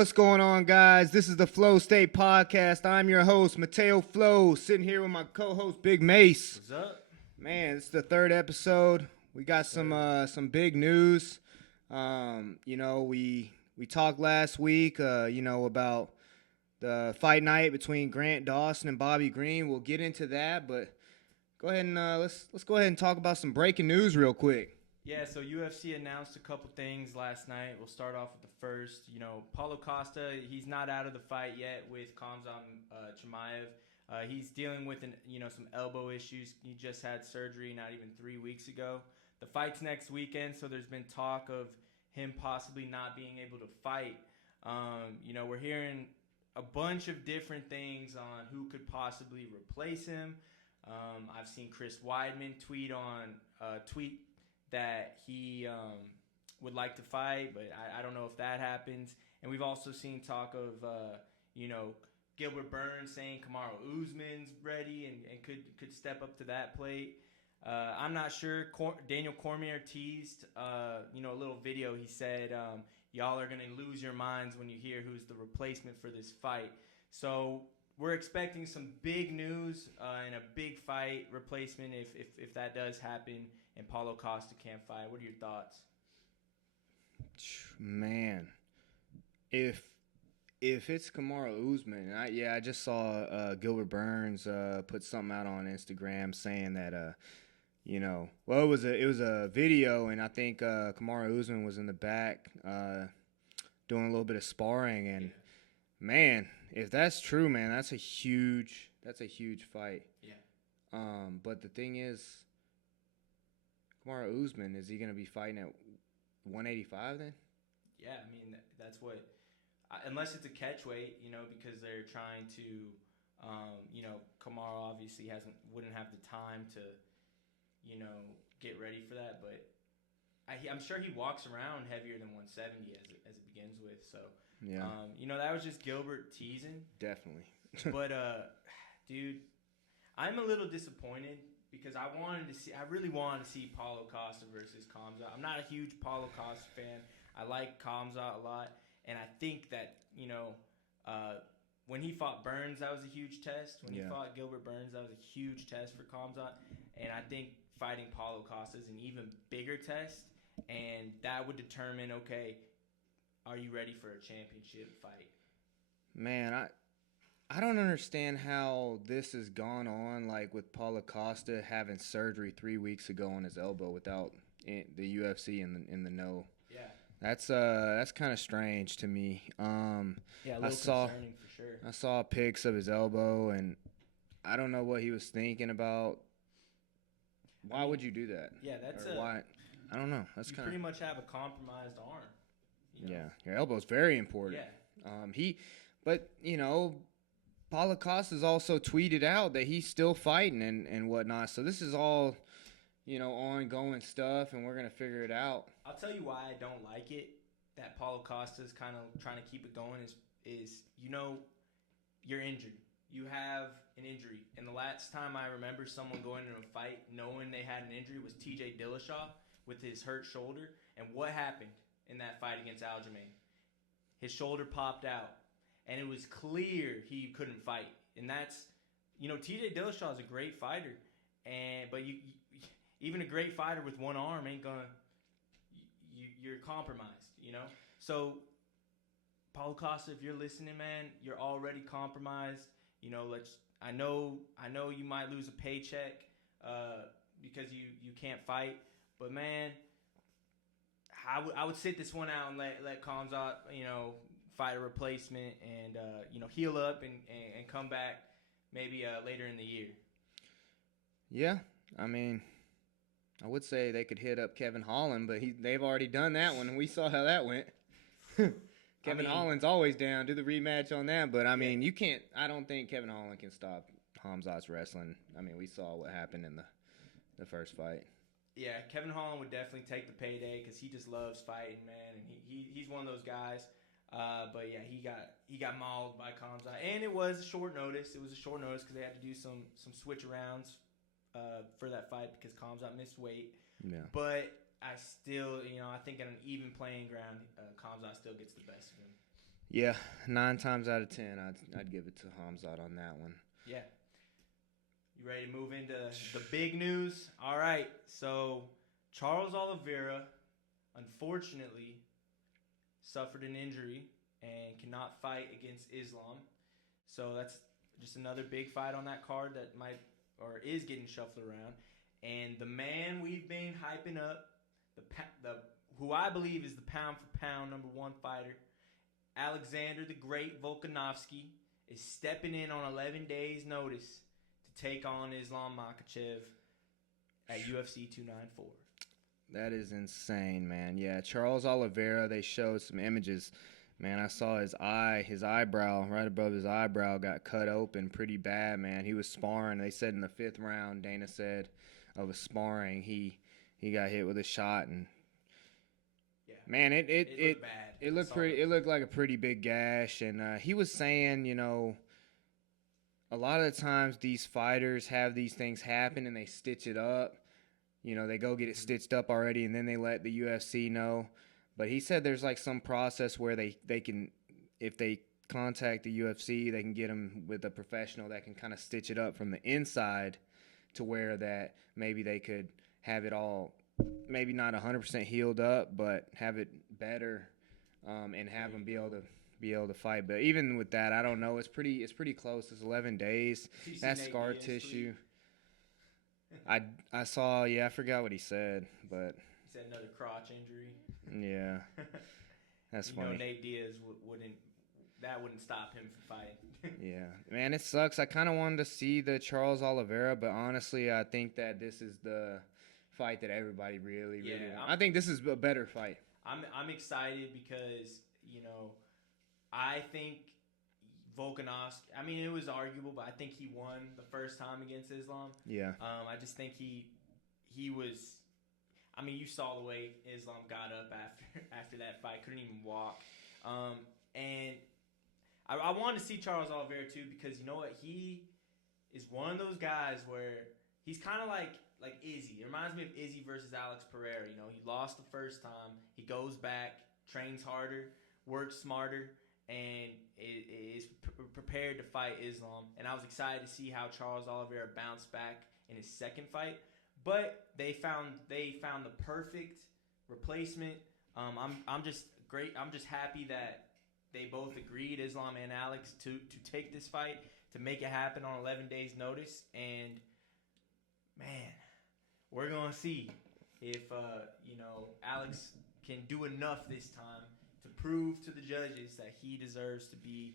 What's going on, guys? This is the Flow State Podcast. I'm your host, Mateo Flow, sitting here with my co-host, Big Mace. What's up? Man, it's the third episode. We got some big news. We talked last week, about the fight night between Grant Dawson and Bobby Green. We'll get into that, but go ahead and let's go ahead and talk about some breaking news real quick. Yeah, so UFC announced a couple things last night. We'll start off with the first. Paulo Costa, he's not out of the fight yet with Khamzat Chimaev. He's dealing with some elbow issues. He just had surgery not even 3 weeks ago. The fight's next weekend, so there's been talk of him possibly not being able to fight. We're hearing a bunch of different things on who could possibly replace him. I've seen Chris Weidman tweet that he would like to fight, but I don't know if that happens. And we've also seen talk of, Gilbert Burns saying Kamaru Usman's ready and could step up to that plate. I'm not sure. Daniel Cormier teased, a little video. He said, y'all are going to lose your minds when you hear who's the replacement for this fight. So we're expecting some big news and a big fight replacement if that does happen. And Paulo Costa can't fight. What are your thoughts? Man, if it's Kamaru Usman, I just saw Gilbert Burns put something out on Instagram saying that it was a video, and I think Kamaru Usman was in the back doing a little bit of sparring, and man, if that's true, man, that's a huge fight. Yeah. But the thing is, Kamaru Usman, is he going to be fighting at 185 then? Yeah, I mean, that's what... unless it's a catch weight, because they're trying to... Kamaru obviously wouldn't have the time to, get ready for that. But I'm sure he walks around heavier than 170 as it begins with. So, yeah. That was just Gilbert teasing. Definitely. But, dude, I'm a little disappointed because I really wanted to see Paulo Costa versus Khamzat. I'm not a huge Paulo Costa fan. I like Khamzat a lot, and I think that when he fought Burns, that was a huge test. When he fought Gilbert Burns, that was a huge test for Khamzat, and I think fighting Paulo Costa is an even bigger test, and that would determine, okay, are you ready for a championship fight? Man, I don't understand how this has gone on, like with Paulo Costa having surgery 3 weeks ago on his elbow without the UFC in the know. Yeah. That's kind of strange to me. Yeah, a little concerning for sure. I saw pics of his elbow, and I don't know what he was thinking about. Why would you do that? Yeah, why? I don't know. That's pretty much have a compromised arm. Yeah, your elbow's very important. Yeah. But Paulo Costa's also tweeted out that he's still fighting and whatnot. So this is all, ongoing stuff, and we're going to figure it out. I'll tell you why I don't like it, that Paulo Costa's kind of trying to keep it going, is you're injured. You have an injury. And the last time I remember someone going into a fight knowing they had an injury was TJ Dillashaw with his hurt shoulder. And what happened in that fight against Aljamain? His shoulder popped out. And it was clear he couldn't fight. And that's, TJ Dillashaw is a great fighter. But even a great fighter with one arm ain't gonna, you're compromised, So, Paulo Costa, if you're listening, man, you're already compromised. I know you might lose a paycheck because you can't fight. But, man, I would sit this one out and let Khamzat, fight a replacement and heal up and come back maybe later in the year. Yeah, I mean, I would say they could hit up Kevin Holland, but they've already done that one, and we saw how that went. Holland's always down. Do the rematch on that, but I mean, you can't. I don't think Kevin Holland can stop Khamzat's wrestling. I mean, we saw what happened in the first fight. Yeah, Kevin Holland would definitely take the payday because he just loves fighting, man, and he's one of those guys. But yeah, he got mauled by Khamzat, and it was a short notice. It was a short notice because they had to do some switch arounds for that fight because Khamzat missed weight. Yeah. But I still, I think on an even playing ground, Khamzat still gets the best of him. Yeah, 9 times out of 10, I'd give it to Hamzat on that one. Yeah. You ready to move into the big news? All right. So Charles Oliveira, unfortunately, suffered an injury and cannot fight against Islam. So that's just another big fight on that card that might or is getting shuffled around. And the man we've been hyping up, the who I believe is the pound for pound #1 fighter, Alexander the Great Volkanovski, is stepping in on 11 days' notice to take on Islam Makhachev at UFC 294. That is insane, man. Yeah, Charles Oliveira, they showed some images. Man, I saw his eyebrow, right above his eyebrow, got cut open pretty bad, man. He was sparring. They said in the 5th round, Dana said, of a sparring, he got hit with a shot, and yeah, man, it looked bad. It looked pretty. It looked like a pretty big gash, and he was saying, a lot of the times these fighters have these things happen and they stitch it up. They go get it stitched up already, and then they let the UFC know. But he said there's like some process where they can, if they contact the UFC, they can get them with a professional that can kind of stitch it up from the inside to where that maybe they could have it all, maybe not 100% healed up, but have it better, and have them be able to fight. But even with that, I don't know. It's pretty close. It's 11 days. That's scar tissue. I saw. Yeah, I forgot what he said, but he said another crotch injury. Yeah, that's funny. Nate Diaz wouldn't stop him from fighting. Yeah, man, it sucks. I kind of wanted to see the Charles Oliveira, but honestly, I think that this is the fight that everybody really wants. I think this is a better fight. I'm excited because I think Volkanovski. I mean, it was arguable, but I think he won the first time against Islam. Yeah. I just think he was. I mean, you saw the way Islam got up after that fight. Couldn't even walk. And I wanted to see Charles Oliveira too because you know what? He is one of those guys where he's kind of like Izzy. It reminds me of Izzy versus Alex Pereira. He lost the first time. He goes back, trains harder, works smarter, and is prepared to fight Islam. And I was excited to see how Charles Oliveira bounced back in his second fight. But they found the perfect replacement. I'm just great. I'm just happy that they both agreed, Islam and Alex, to take this fight, to make it happen on 11 days' notice. And man, we're gonna see if Alex can do enough this time to prove to the judges that he deserves to be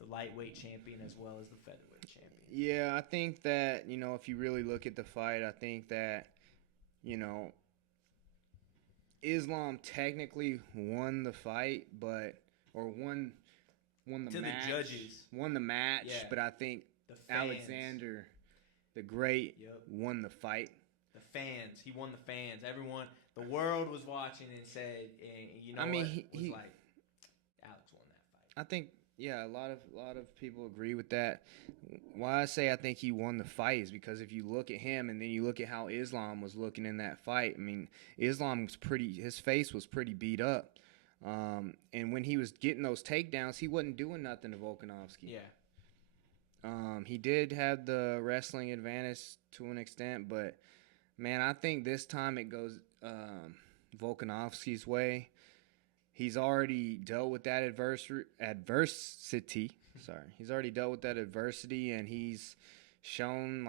the lightweight champion as well as the featherweight champion. Yeah, I think that, if you really look at the fight, I think that, Islam technically won the fight, won the match. To the judges. Won the match, yeah. But I think Alexander the Great won the fight. The fans. He won the fans. Everyone, the world was watching and said, Alex won that fight. I think, yeah, a lot of people agree with that. Why I say I think he won the fight is because if you look at him and then you look at how Islam was looking in that fight, I mean, Islam was his face was pretty beat up. And when he was getting those takedowns, he wasn't doing nothing to Volkanovski. Yeah. He did have the wrestling advantage to an extent, but man, I think this time it goes Volkanovski's way. He's already dealt with that adversity. Sorry. He's already dealt with that adversity, and he's shown,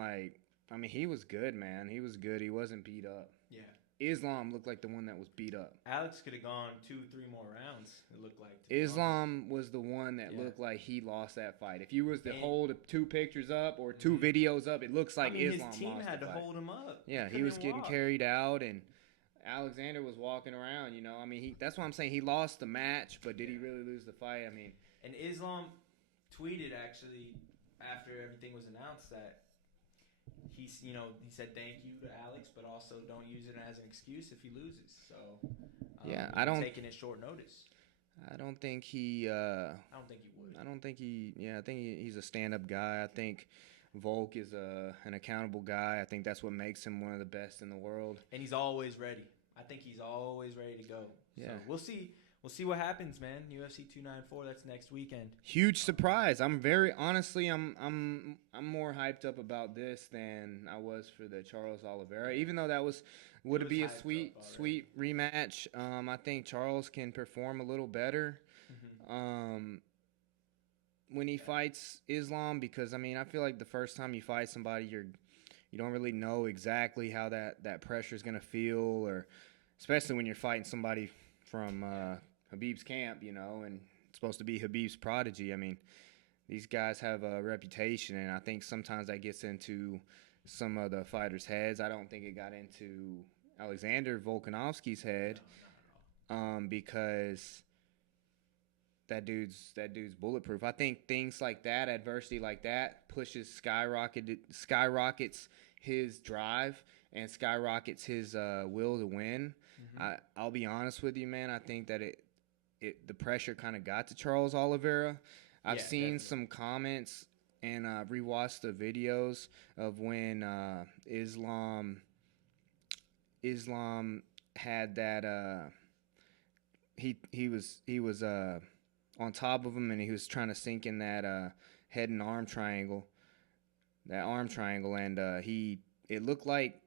he was good, man. He was good. He wasn't beat up. Yeah. Islam looked like the one that was beat up. Alex could have gone 2-3 more rounds, it looked like. Islam was the one that looked like he lost that fight. If you was to hold 2 pictures up or 2 videos up, it looks like Islam lost the fight. His team had to hold him up. Yeah, he was getting carried out, and Alexander was walking around, that's why I'm saying he lost the match, but did he really lose the fight? I mean, and Islam tweeted actually after everything was announced that he said thank you to Alex, but also don't use it as an excuse if he loses. So taking it short notice. I don't think he. I don't think he would. I don't think he. Yeah, I think he's a stand-up guy. I think Volk is an accountable guy. I think that's what makes him one of the best in the world. And he's always ready. I think he's always ready to go. Yeah. So we'll see we'll see what happens, man. UFC 294. That's next weekend. Huge surprise. I'm more hyped up about this than I was for the Charles Oliveira. Even though that would be a sweet rematch. I think Charles can perform a little better. When he fights Islam, because I feel like the first time you fight somebody, you don't really know exactly how that pressure is gonna feel, or especially when you're fighting somebody from Khabib's camp, and it's supposed to be Khabib's prodigy. These guys have a reputation, and I think sometimes that gets into some of the fighters' heads. I don't think it got into Alexander Volkanovski's head, because that dude's bulletproof. I think things like that, adversity like that, skyrockets his drive and skyrockets his will to win. I'll be honest with you, man. I think that the pressure kind of got to Charles Oliveira. I've seen some comments and rewatched the videos of when Islam had that he was on top of him, and he was trying to sink in that head and arm triangle, and it looked like,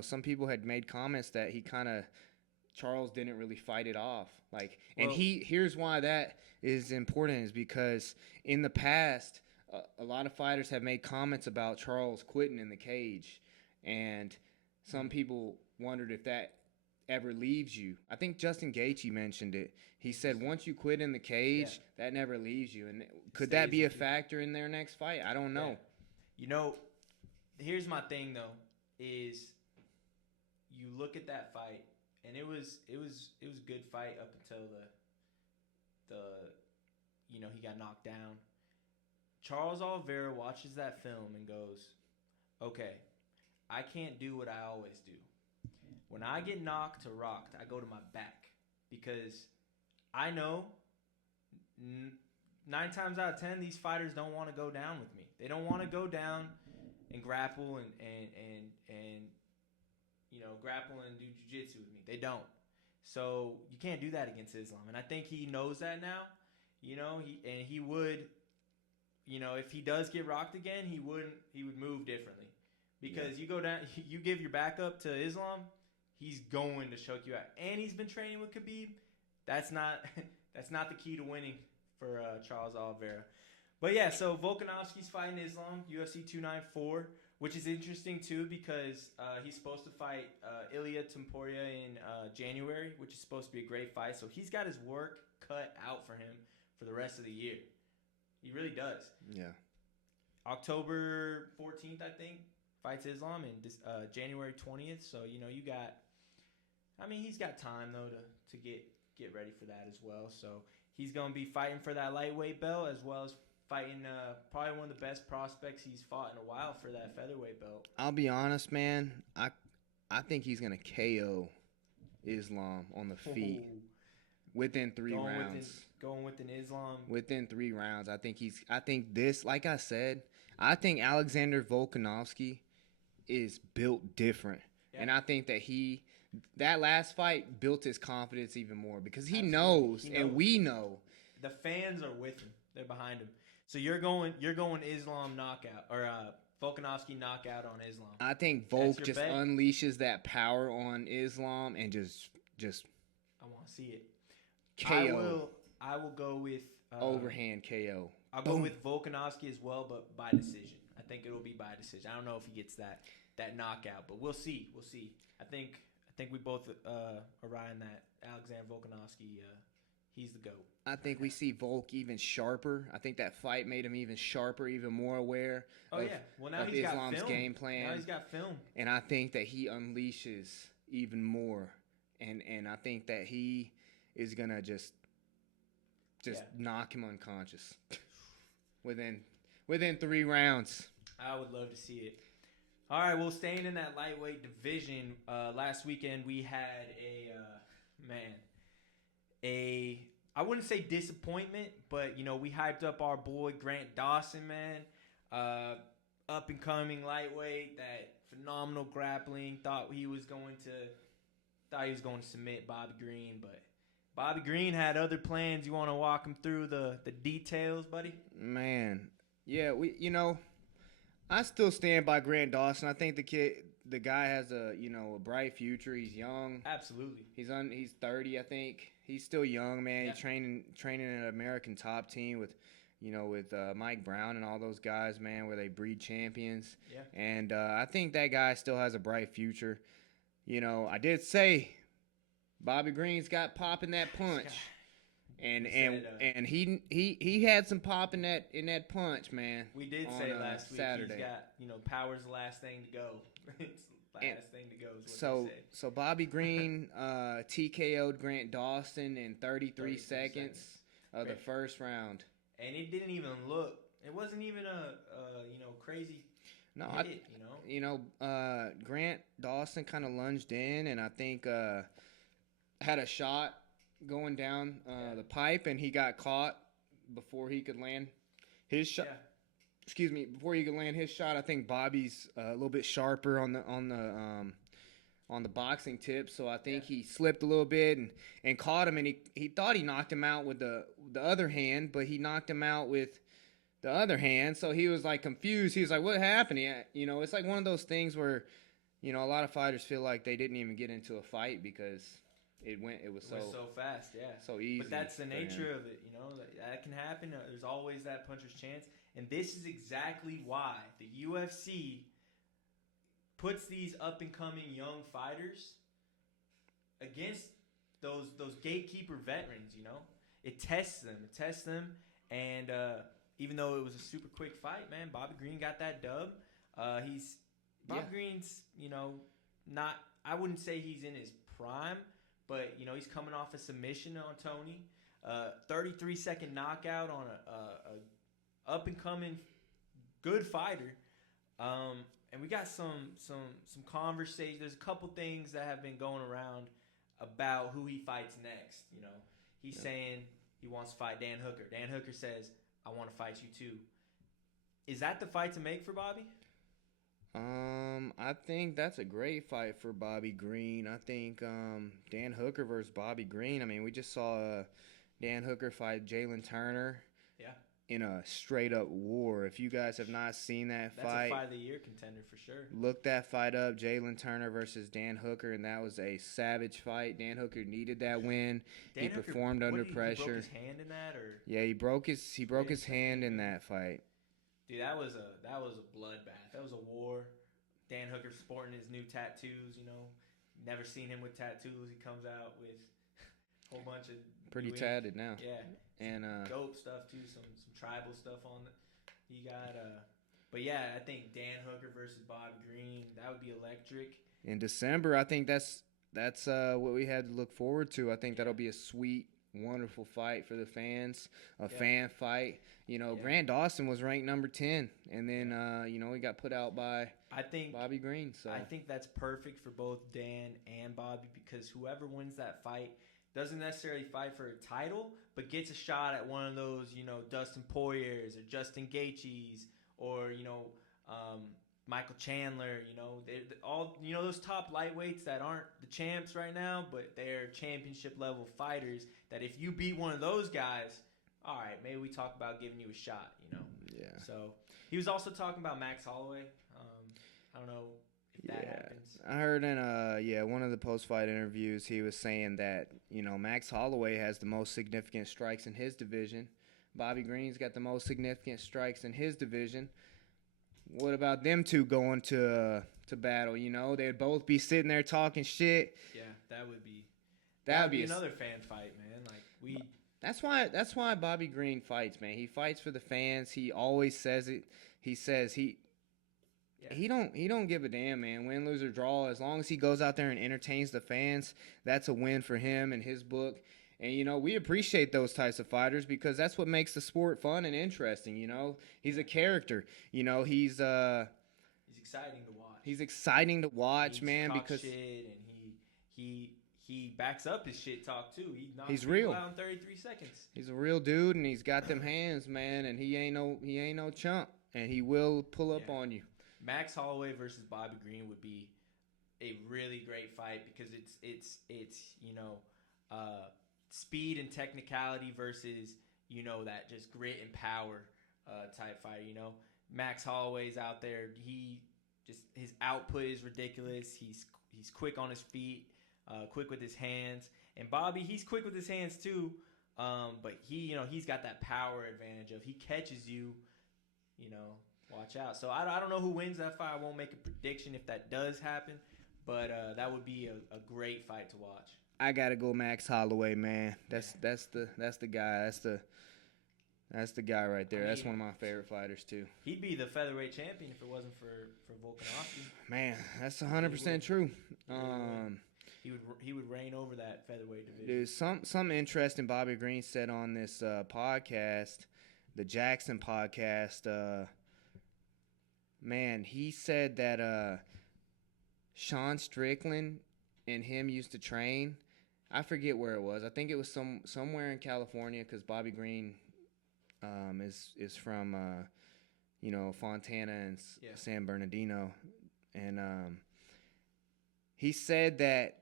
some people had made comments that Charles didn't really fight it off. Here's why that is important, is because in the past, a lot of fighters have made comments about Charles quitting in the cage, and some people wondered if that ever leaves you. I think Justin Gaethje mentioned it. He said once you quit in the cage, that never leaves you. And could that be a factor in their next fight? I don't know. Here's my thing though, is you look at that fight, and it was a good fight up until he got knocked down. Charles Oliveira watches that film and goes, okay, I can't do what I always do. When I get knocked or rocked, I go to my back, because I know 9 times out of 10 these fighters don't want to go down with me. They don't want to go down and grapple and grapple and do jiu-jitsu with me. They don't. So you can't do that against Islam, and I think he knows that now. He would, if he does get rocked again, he would move differently, because you go down, you give your back up to Islam, he's going to choke you out. And he's been training with Khabib. That's not the key to winning for Charles Oliveira. But yeah, so Volkanovski's fighting Islam, UFC 294, which is interesting too, because he's supposed to fight Ilia Topuria in January, which is supposed to be a great fight. So he's got his work cut out for him for the rest of the year. He really does. Yeah. October 14th, I think, fights Islam, and January 20th. So, he's got time though to get ready for that as well. So he's going to be fighting for that lightweight belt, as well as fighting probably one of the best prospects he's fought in a while for that featherweight belt. I'll be honest, man. I think he's going to KO Islam on the feet within 3 rounds. Going with an Islam. Within 3 rounds. I think this, like I said, I think Alexander Volkanovski is built different. Yeah. And I think that that last fight built his confidence even more, because he knows, and we know. The fans are with him. They're behind him. So you're going Islam knockout, or Volkanovski knockout on Islam. I think Volk just unleashes that power on Islam and just I want to see it. KO. I will go with overhand KO. I'll go with Volkanovski as well, but by decision. I think it'll be by decision. I don't know if he gets that knockout, but we'll see. I think we both are riding that Alexander Volkanovski. He's the GOAT. I think we see Volk even sharper. I think that fight made him even sharper, even more aware of Islam's game plan. Now he's got film. And I think that he unleashes even more. And I think that he is going to just knock him unconscious within 3 rounds. I would love to see it. All right, well, staying in that lightweight division, last weekend we had I wouldn't say disappointment, but, we hyped up our boy Grant Dawson, man. Up and coming lightweight, that phenomenal grappling. Thought he was going to submit Bobby Green, but Bobby Green had other plans. You want to walk him through the details, buddy? Man, yeah, I still stand by Grant Dawson. I think the guy has a bright future. He's young. Absolutely. He's 30, I think. He's still young, man. Yeah. He's training in an American top team with Mike Brown and all those guys, man, where they breed champions. Yeah. And I think that guy still has a bright future. I did say Bobby Green's got pop in that punch. And he had some pop in that punch, man. We did say last week Saturday. He's got power's the last thing to go. It's the last thing to go. Is what they say. So Bobby Green TKO'd Grant Dawson in 33 seconds of the first round. And it didn't even look. It wasn't even a crazy. No, hit, Grant Dawson kind of lunged in, and I think had a shot going down the pipe, and he got caught before he could land his shot. Yeah. Excuse me, before he could land his shot. I think Bobby's a little bit sharper on the boxing tip, so I think he slipped a little bit and caught him, and he thought he knocked him out with the other hand, but he knocked him out with the other hand, so he was like confused. He was like, "What happened?" It's like one of those things where, a lot of fighters feel like they didn't even get into a fight because it was so fast, yeah, so easy. But that's the nature of it, that can happen. There's always that puncher's chance, and this is exactly why the UFC puts these up and coming young fighters against those gatekeeper veterans. It tests them, and even though it was a super quick fight, man, Bobby Green got that dub. Bobby Green's, not, I wouldn't say he's in his prime, but he's coming off a submission on Tony, 33-second knockout on a up and coming good fighter, and we got some conversation. There's a couple things that have been going around about who he fights next. He's saying he wants to fight Dan Hooker. Dan Hooker says, "I want to fight you too." Is that the fight to make for Bobby? I think that's a great fight for Bobby Green. I think Dan Hooker versus Bobby Green. I mean, we just saw Dan Hooker fight Jalen Turner. Yeah. In a straight up war. If you guys have not seen that fight, that's a fight of the year contender for sure. Look that fight up, Jalen Turner versus Dan Hooker, and that was a savage fight. Dan Hooker needed that win. He performed under pressure. He broke his hand in that, or yeah, he broke his hand in that fight. Dude, that was a bloodbath. That was a war. Dan Hooker sporting his new tattoos. Never seen him with tattoos. He comes out with a whole bunch of pretty tatted now. Yeah. And dope stuff too, some tribal stuff on it. He got but yeah, I think Dan Hooker versus Bobby Green, that would be electric. In December, I think that's what we had to look forward to. I think that'll be a sweet, wonderful fight for the fans, fan fight. Grant Dawson was ranked number 10, and then he got put out by Bobby Green. So I think that's perfect for both Dan and Bobby, because whoever wins that fight doesn't necessarily fight for a title, but gets a shot at one of those, Dustin Poiriers or Justin Gaethje's or, Michael Chandler, all, those top lightweights that aren't the champs right now, but they're championship level fighters that if you beat one of those guys, all right, maybe we talk about giving you a shot, Yeah. So he was also talking about Max Holloway. I don't know if that happens. I heard in one of the post-fight interviews, he was saying that, Max Holloway has the most significant strikes in his division. Bobby Green's got the most significant strikes in his division. What about them two going to battle? They'd both be sitting there talking shit. Yeah, that would be another fan fight, man. That's why Bobby Green fights, man. He fights for the fans. He always says it. He says he don't give a damn, man. Win, lose, or draw. As long as he goes out there and entertains the fans, that's a win for him in his book. And, we appreciate those types of fighters because that's what makes the sport fun and interesting, He's a character. He's exciting to watch. He's exciting to watch, man, because shit and he backs up his shit talk too. He's real. Out in 33 seconds. He's a real dude, and he's got them hands, man, and he ain't no chump, and he will pull up on you. Max Holloway versus Bobby Green would be a really great fight because it's speed and technicality versus, you know, that just grit and power type fighter. You know, Max Holloway's out there. His output is ridiculous. He's quick on his feet, quick with his hands. And Bobby, he's quick with his hands too. But he's got that power advantage of he catches you, you know, watch out. So I don't know who wins that fight. I won't make a prediction if that does happen, but that would be a great fight to watch. I gotta go Max Holloway, man. That's the guy. That's the guy right there. That's one of my favorite fighters too. He'd be the featherweight champion if it wasn't for Volkanovski. Man, that's 100% true. He would reign over that featherweight division. Dude, some interesting Bobby Green said on this podcast, the Jackson podcast. Man, he said that Sean Strickland and him used to train. I forget where it was. I think it was somewhere in California because Bobby Green is from Fontana and San Bernardino, and he said that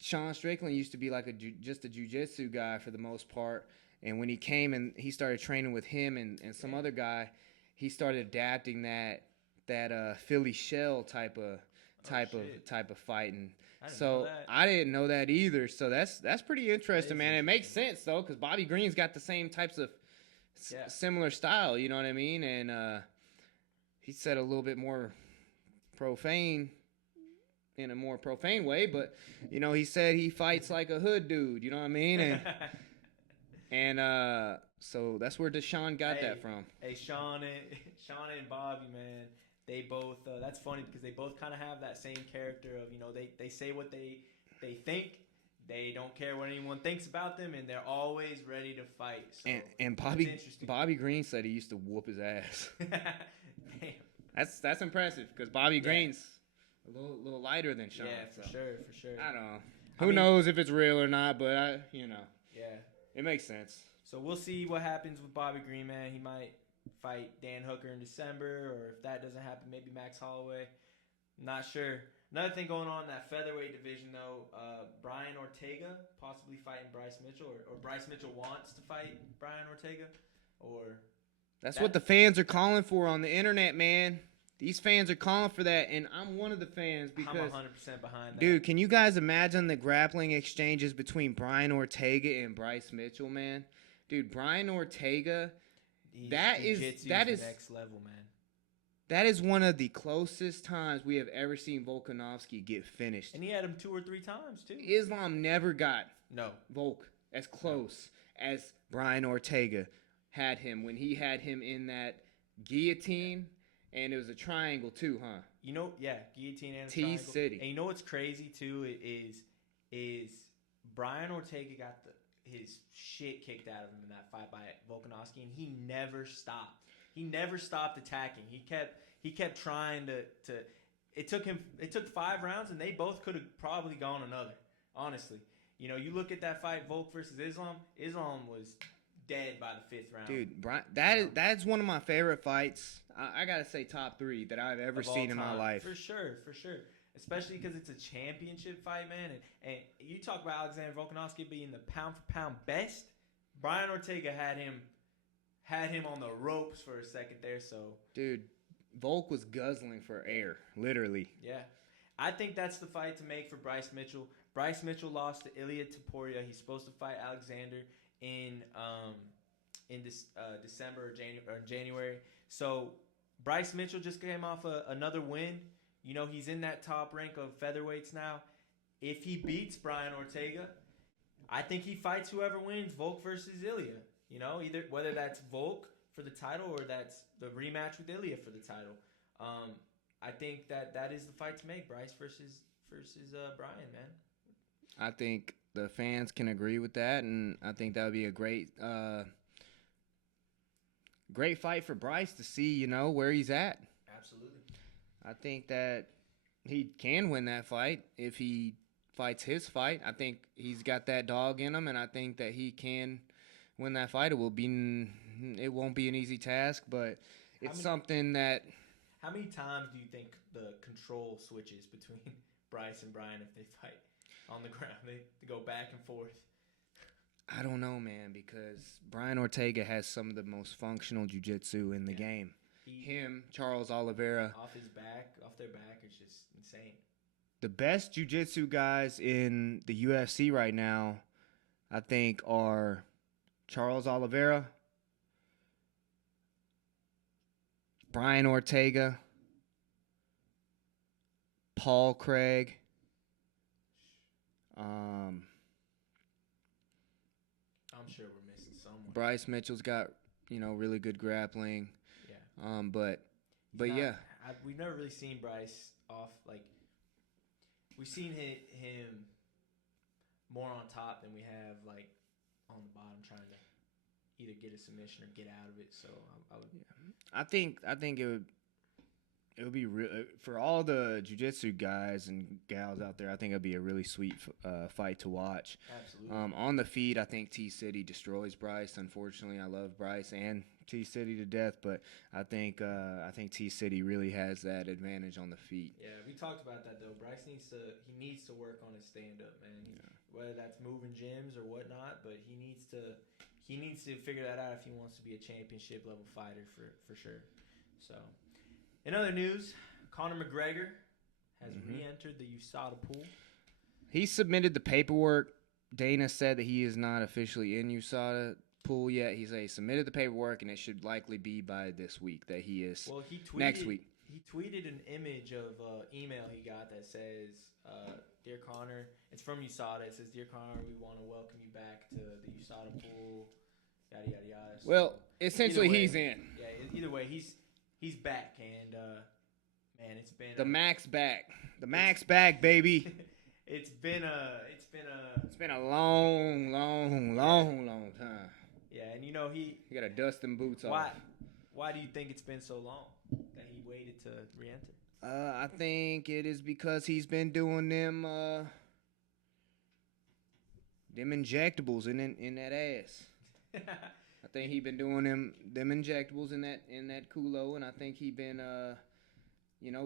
Sean Strickland used to be like just a jiu-jitsu guy for the most part, and when he came and he started training with him and some other guy, he started adapting that Philly shell type of fighting. I didn't know that either. So that's pretty interesting, man. It makes sense though, because Bobby Green's got the same types of similar style. You know what I mean? And he said a little bit more profane. In a more profane way, but he said he fights like a hood dude, you know what I mean? And so that's where Deshaun got that from. Hey, Sean and Bobby, man, they both that's funny because they both kind of have that same character of, they say what they think. They don't care what anyone thinks about them, and they're always ready to fight. So and Bobby Green said he used to whoop his ass. Damn. That's impressive because Bobby Green's a little lighter than Sean. Yeah, for sure. I don't know. Who knows if it's real or not, but Yeah. It makes sense. So we'll see what happens with Bobby Green, man. He might fight Dan Hooker in December, or if that doesn't happen, maybe Max Holloway. Not sure. Another thing going on in that featherweight division, though, Brian Ortega possibly fighting Bryce Mitchell, or Bryce Mitchell wants to fight Brian Ortega, or... That's what the fans are calling for on the internet, man. These fans are calling for that, and I'm one of the fans because... I'm 100% behind that. Dude, can you guys imagine the grappling exchanges between Brian Ortega and Bryce Mitchell, man? Dude, Brian Ortega, that is next level, man. That is one of the closest times we have ever seen Volkanovski get finished. And he had him 2 or 3 times, too. Islam never got No. Volk as close as Brian Ortega had him when he had him in that guillotine, and it was a triangle too, huh? Guillotine and a triangle. T-City. And you know what's crazy too is Brian Ortega got his shit kicked out of him in that fight by Volkanovski, and he never stopped. He never stopped attacking. He kept trying to. It took 5 rounds, and they both could have probably gone another. Honestly, you look at that fight, Volk versus Islam. Islam was dead by the 5th round. Dude, Brian, that's one of my favorite fights. I gotta say top 3 that I've ever seen in my life. For sure. Especially because it's a championship fight, man. And you talk about Alexander Volkanovski being the pound for pound best. Brian Ortega had him on the ropes for a second there. So, dude, Volk was guzzling for air, literally. Yeah, I think that's the fight to make for Bryce Mitchell. Bryce Mitchell lost to Ilia Topuria. He's supposed to fight Alexander in December or January. So Bryce Mitchell just came off another win. He's in that top rank of featherweights now. If he beats Brian Ortega, I think he fights whoever wins, Volk versus Ilia. Either whether that's Volk for the title or that's the rematch with Ilia for the title. I think that is the fight to make, Bryce versus Brian, man. I think the fans can agree with that, and I think that would be a great fight for Bryce to see, where he's at. Absolutely. I think that he can win that fight if he fights his fight. I think he's got that dog in him, and I think that he can win that fight. It won't be an easy task, but it's something that... How many times do you think the control switches between Bryce and Brian if they fight on the ground? They go back and forth. I don't know, man, because Brian Ortega has some of the most functional jiu-jitsu in the game. Him, Charles Oliveira. Off their back, is just insane. The best jiu-jitsu guys in the UFC right now, I think, are Charles Oliveira, Brian Ortega, Paul Craig, I'm sure we're missing someone. Bryce Mitchell's got, really good grappling. Yeah. But yeah. We've never really seen Bryce off, like, we've seen him more on top than we have, like, on the bottom trying to either get a submission or get out of it. So I would. I think it would be real for all the jiu-jitsu guys and gals out there. I think it'd be a really sweet fight to watch. Absolutely. On the feet, I think T-City destroys Bryce. Unfortunately, I love Bryce and T-City to death, but I think T-City really has that advantage on the feet. Yeah, we talked about that though. Bryce needs to work on his stand-up, man. Whether that's moving gyms or whatnot, but he needs to figure that out if he wants to be a championship level fighter for sure. So, in other news, Conor McGregor has re-entered the USADA pool. He submitted the paperwork. Dana said that he is not officially in USADA pool yet. He said he submitted the paperwork, and it should likely be by this week that he is. Well, he tweeted next week. He tweeted an image of email he got that says, "Dear Conor," it's from USADA. It says, "Dear Conor, we want to welcome you back to the USADA pool." Yada yada yada. So, well, essentially, he's in. Yeah. Either way, he's back, and man, it's been the max back. The max back, baby. It's been a long time. Yeah, and he got to dust them boots off. Why do you think it's been so long that he waited to re-enter? I think it is because he's been doing them injectables in that ass. I think he been doing them injectables in that culo, and I think he been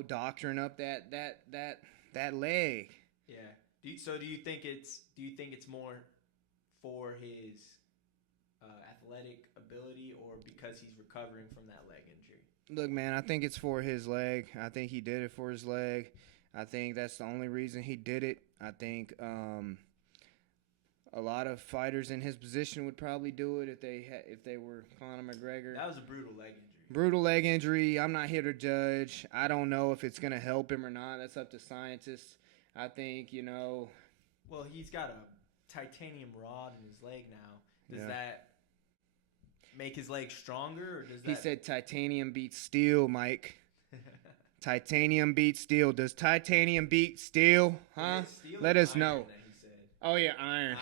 doctoring up that leg. Yeah. Do you think it's more for his athletic ability or because he's recovering from that leg injury? Look, man, I think it's for his leg. I think he did it for his leg. I think that's the only reason he did it. I think a lot of fighters in his position would probably do it if they were Conor McGregor. That was a brutal leg injury. Brutal leg injury. I'm not here to judge. I don't know if it's going to help him or not. That's up to scientists. I think, Well, he's got a titanium rod in his leg now. Does that make his leg stronger, or does that... He said titanium beats steel, Mike. Titanium beats steel. Does titanium beat steel? Huh? Let us know. Oh, yeah, iron.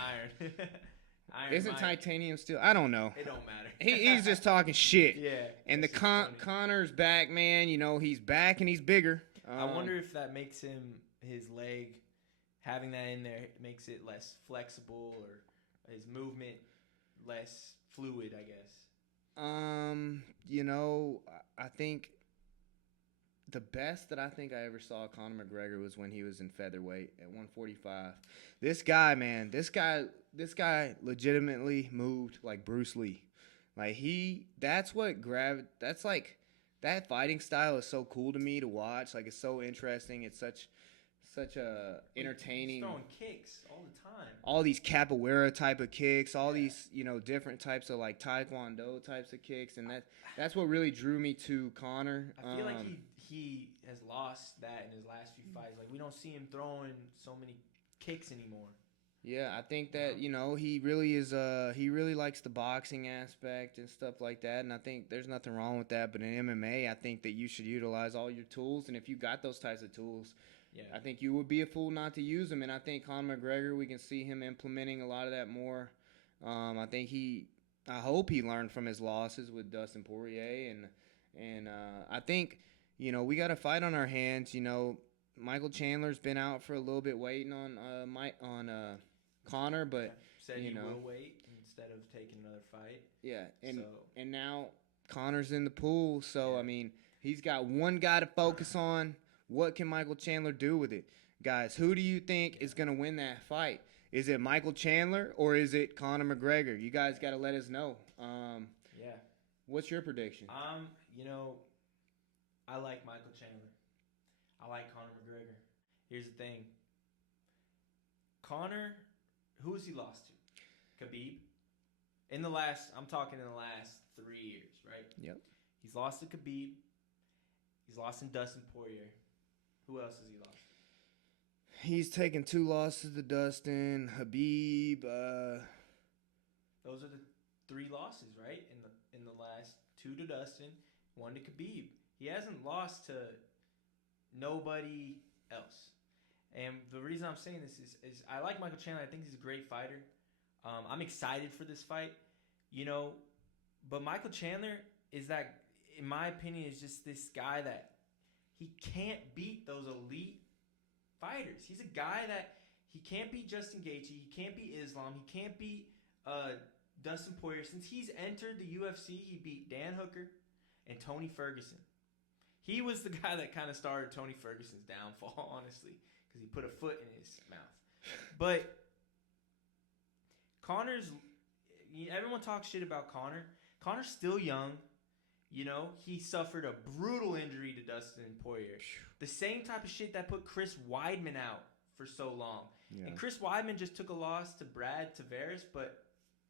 Iron. Isn't titanium steel? I don't know. It don't matter. He's just talking shit. Yeah. And Conor's back, man. He's back and he's bigger. I wonder if that makes his leg, having that in there, makes it less flexible or his movement less fluid, I guess. I think the best that I think I ever saw Conor McGregor was when he was in featherweight at 145. This guy, man, this guy legitimately moved like Bruce Lee. Like that's like that fighting style is so cool to me to watch. Like, it's so interesting. It's such a entertaining. He's throwing kicks all the time. All these capoeira type of kicks, all these different types of like taekwondo types of kicks, and that's what really drew me to Conor. I feel like he has lost that in his last few fights. Like, we don't see him throwing so many kicks anymore. Yeah, I think that he really is. He really likes the boxing aspect and stuff like that, and I think there's nothing wrong with that. But in MMA, I think that you should utilize all your tools, and if you got those types of tools, I think you would be a fool not to use them. And I think Conor McGregor, we can see him implementing a lot of that more. I hope he learned from his losses with Dustin Poirier, and I think we got a fight on our hands. Michael Chandler's been out for a little bit waiting on Conor, but said he will wait instead of taking another fight. Yeah, and now Conor's in the pool, so I mean, he's got one guy to focus on. What can Michael Chandler do with it? Guys, who do you think is going to win that fight? Is it Michael Chandler or is it Conor McGregor? You guys got to let us know. Yeah. What's your prediction? You know, I like Michael Chandler. I like Conor McGregor. Here's the thing. Conor, who has he lost to? Khabib. I'm talking in the last 3 years, right? Yep. He's lost to Khabib. He's lost in Dustin Poirier. Who else has he lost? He's taken 2 losses to Dustin, Habib. Those are the 3 losses, right? In the last 2 to Dustin, 1 to Khabib. He hasn't lost to nobody else. And the reason I'm saying this is I like Michael Chandler. I think he's a great fighter. I'm excited for this fight, but Michael Chandler is that, in my opinion, is just this guy that he can't beat those elite fighters. He's a guy that he can't beat Justin Gaethje. He can't beat Islam. He can't beat Dustin Poirier. Since he's entered the UFC, he beat Dan Hooker and Tony Ferguson. He was the guy that kind of started Tony Ferguson's downfall, honestly, because he put a foot in his mouth. But everyone talks shit about Conor. Conor's still young. He suffered a brutal injury to Dustin Poirier. The same type of shit that put Chris Weidman out for so long. Yeah. And Chris Weidman just took a loss to Brad Tavares,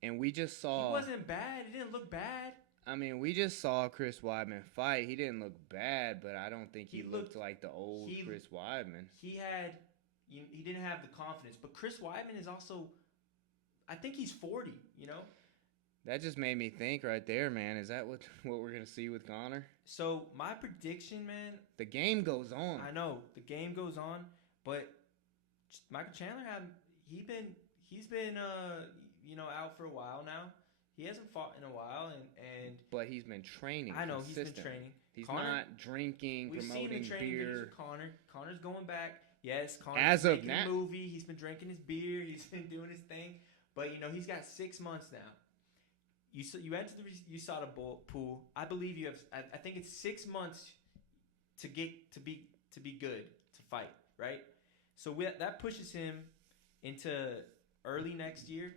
and we just saw... He wasn't bad. It didn't look bad. I mean, we just saw Chris Weidman fight. He didn't look bad, but I don't think he looked like the old Chris Weidman. He didn't have the confidence. But Chris Weidman is also... I think he's 40, That just made me think right there, man. Is that what we're going to see with Conor? So, my prediction, man... The game goes on. I know. The game goes on. But Michael Chandler, he's been out for a while now. He hasn't fought in a while, and but he's been training. I know, he's been training. He's not drinking, promoting beer. We've seen the training videos of Conor. Conor's going back. Yes, Conor's as of now, a movie. He's been drinking his beer. He's been doing his thing. But he's got 6 months now. You entered the USADA pool. I believe you have. I think it's 6 months to get to be good to fight, right? So that pushes him into early next year.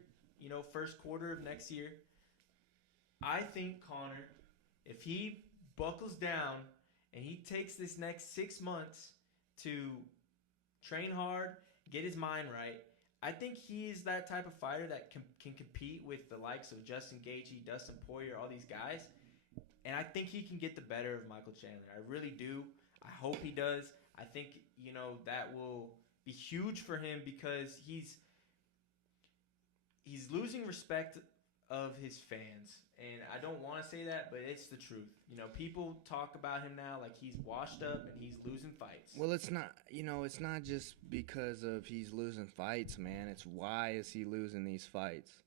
First quarter of next year. I think Conor, if he buckles down and he takes this next 6 months to train hard, get his mind right, I think he is that type of fighter that can compete with the likes of Justin Gaethje, Dustin Poirier, all these guys. And I think he can get the better of Michael Chandler. I really do. I hope he does. I think, that will be huge for him because he's losing respect of his fans. And I don't want to say that, but it's the truth. People talk about him now like he's washed up and he's losing fights. Well, it's not, it's not just because of he's losing fights, man. It's why is he losing these fights?